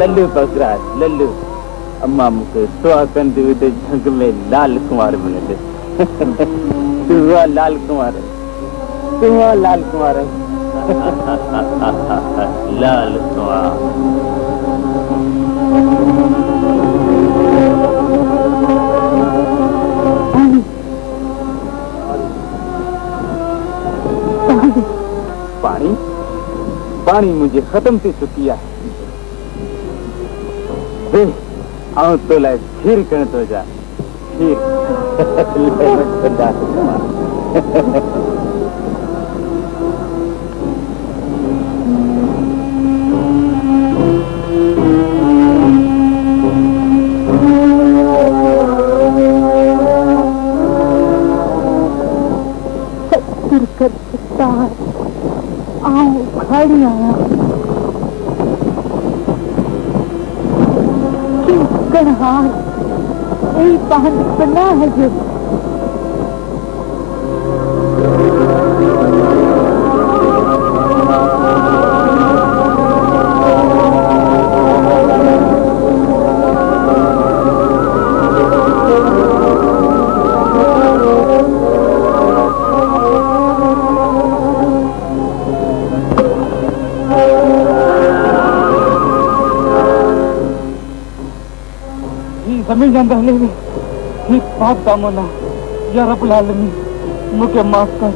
लल्लू बकरार लल्लू अम्मा मुखे सुहा कंदी हुई झंग में लाल कुमार मिले तू हुआ लाल कुमार तू हुआ लाल कुमार लाल कुमार पानी पानी मुझे खत्म से चुकिया है आऊं तो लाए खीर कर तो जा खीर कर सकता है आओ खड़ी आया क्यों गणहार यही पाहन बना है जो जमीन जंदा हले में ही पाक दामना या रब्बुल आलमीन मुझे माफ कर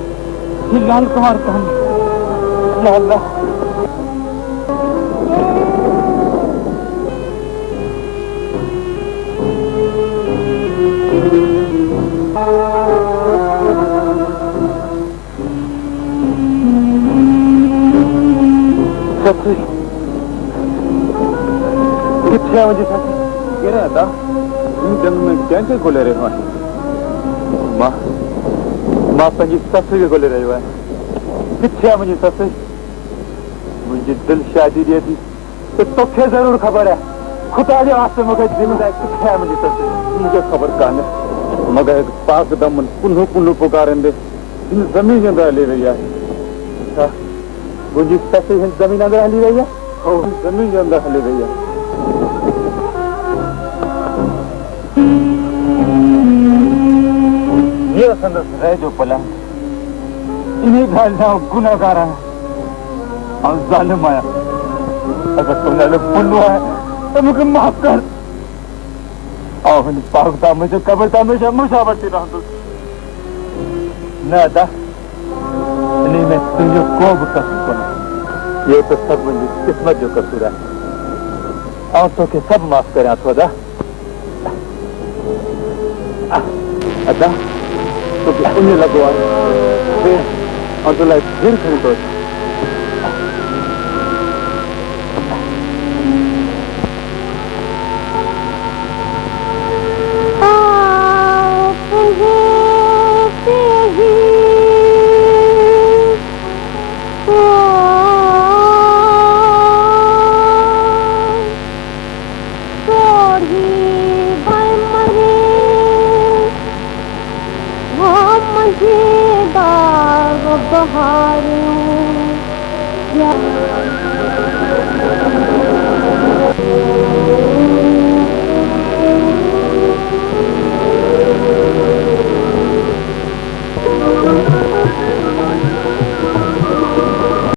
ही लाल कुमार खान या अल्लाह सच्ची किथे है मुझे सच्ची केरे आता जन्म में कैसे गोले रहे हैं मां मां पंजी सस के गोले रहे है किथे मुझे सस मुझे दिल शादी दी थी तो तोखे जरूर खबर है खुदा के वास्ते मुझे जिम्मेदार किथे मुझे सस मुझे खबर कान मगर एक पाक दमन पुनः पुनः पुकारंदे इन जमीन अंदर ले रही है मुझे सस जमीन अंदर हली रही है और जमीन अंदर हली रही है ये संदर्भ रह जो पला इन्हीं घालना गुनाहगार है और जालिम आया अगर तुमने लोग पुण्य है तो मुझे माफ कर और इन पागता मुझे कब्र हमेशा मुशावरती रहा तू न था इन्हीं में तुझे को भी कसूर करो ये तो सब मुझे किस्मत जो कसूर है और तो के सब माफ करें खुदा अदा तो उन्हें लगवा और तो लाइक फिर खरीदो बहार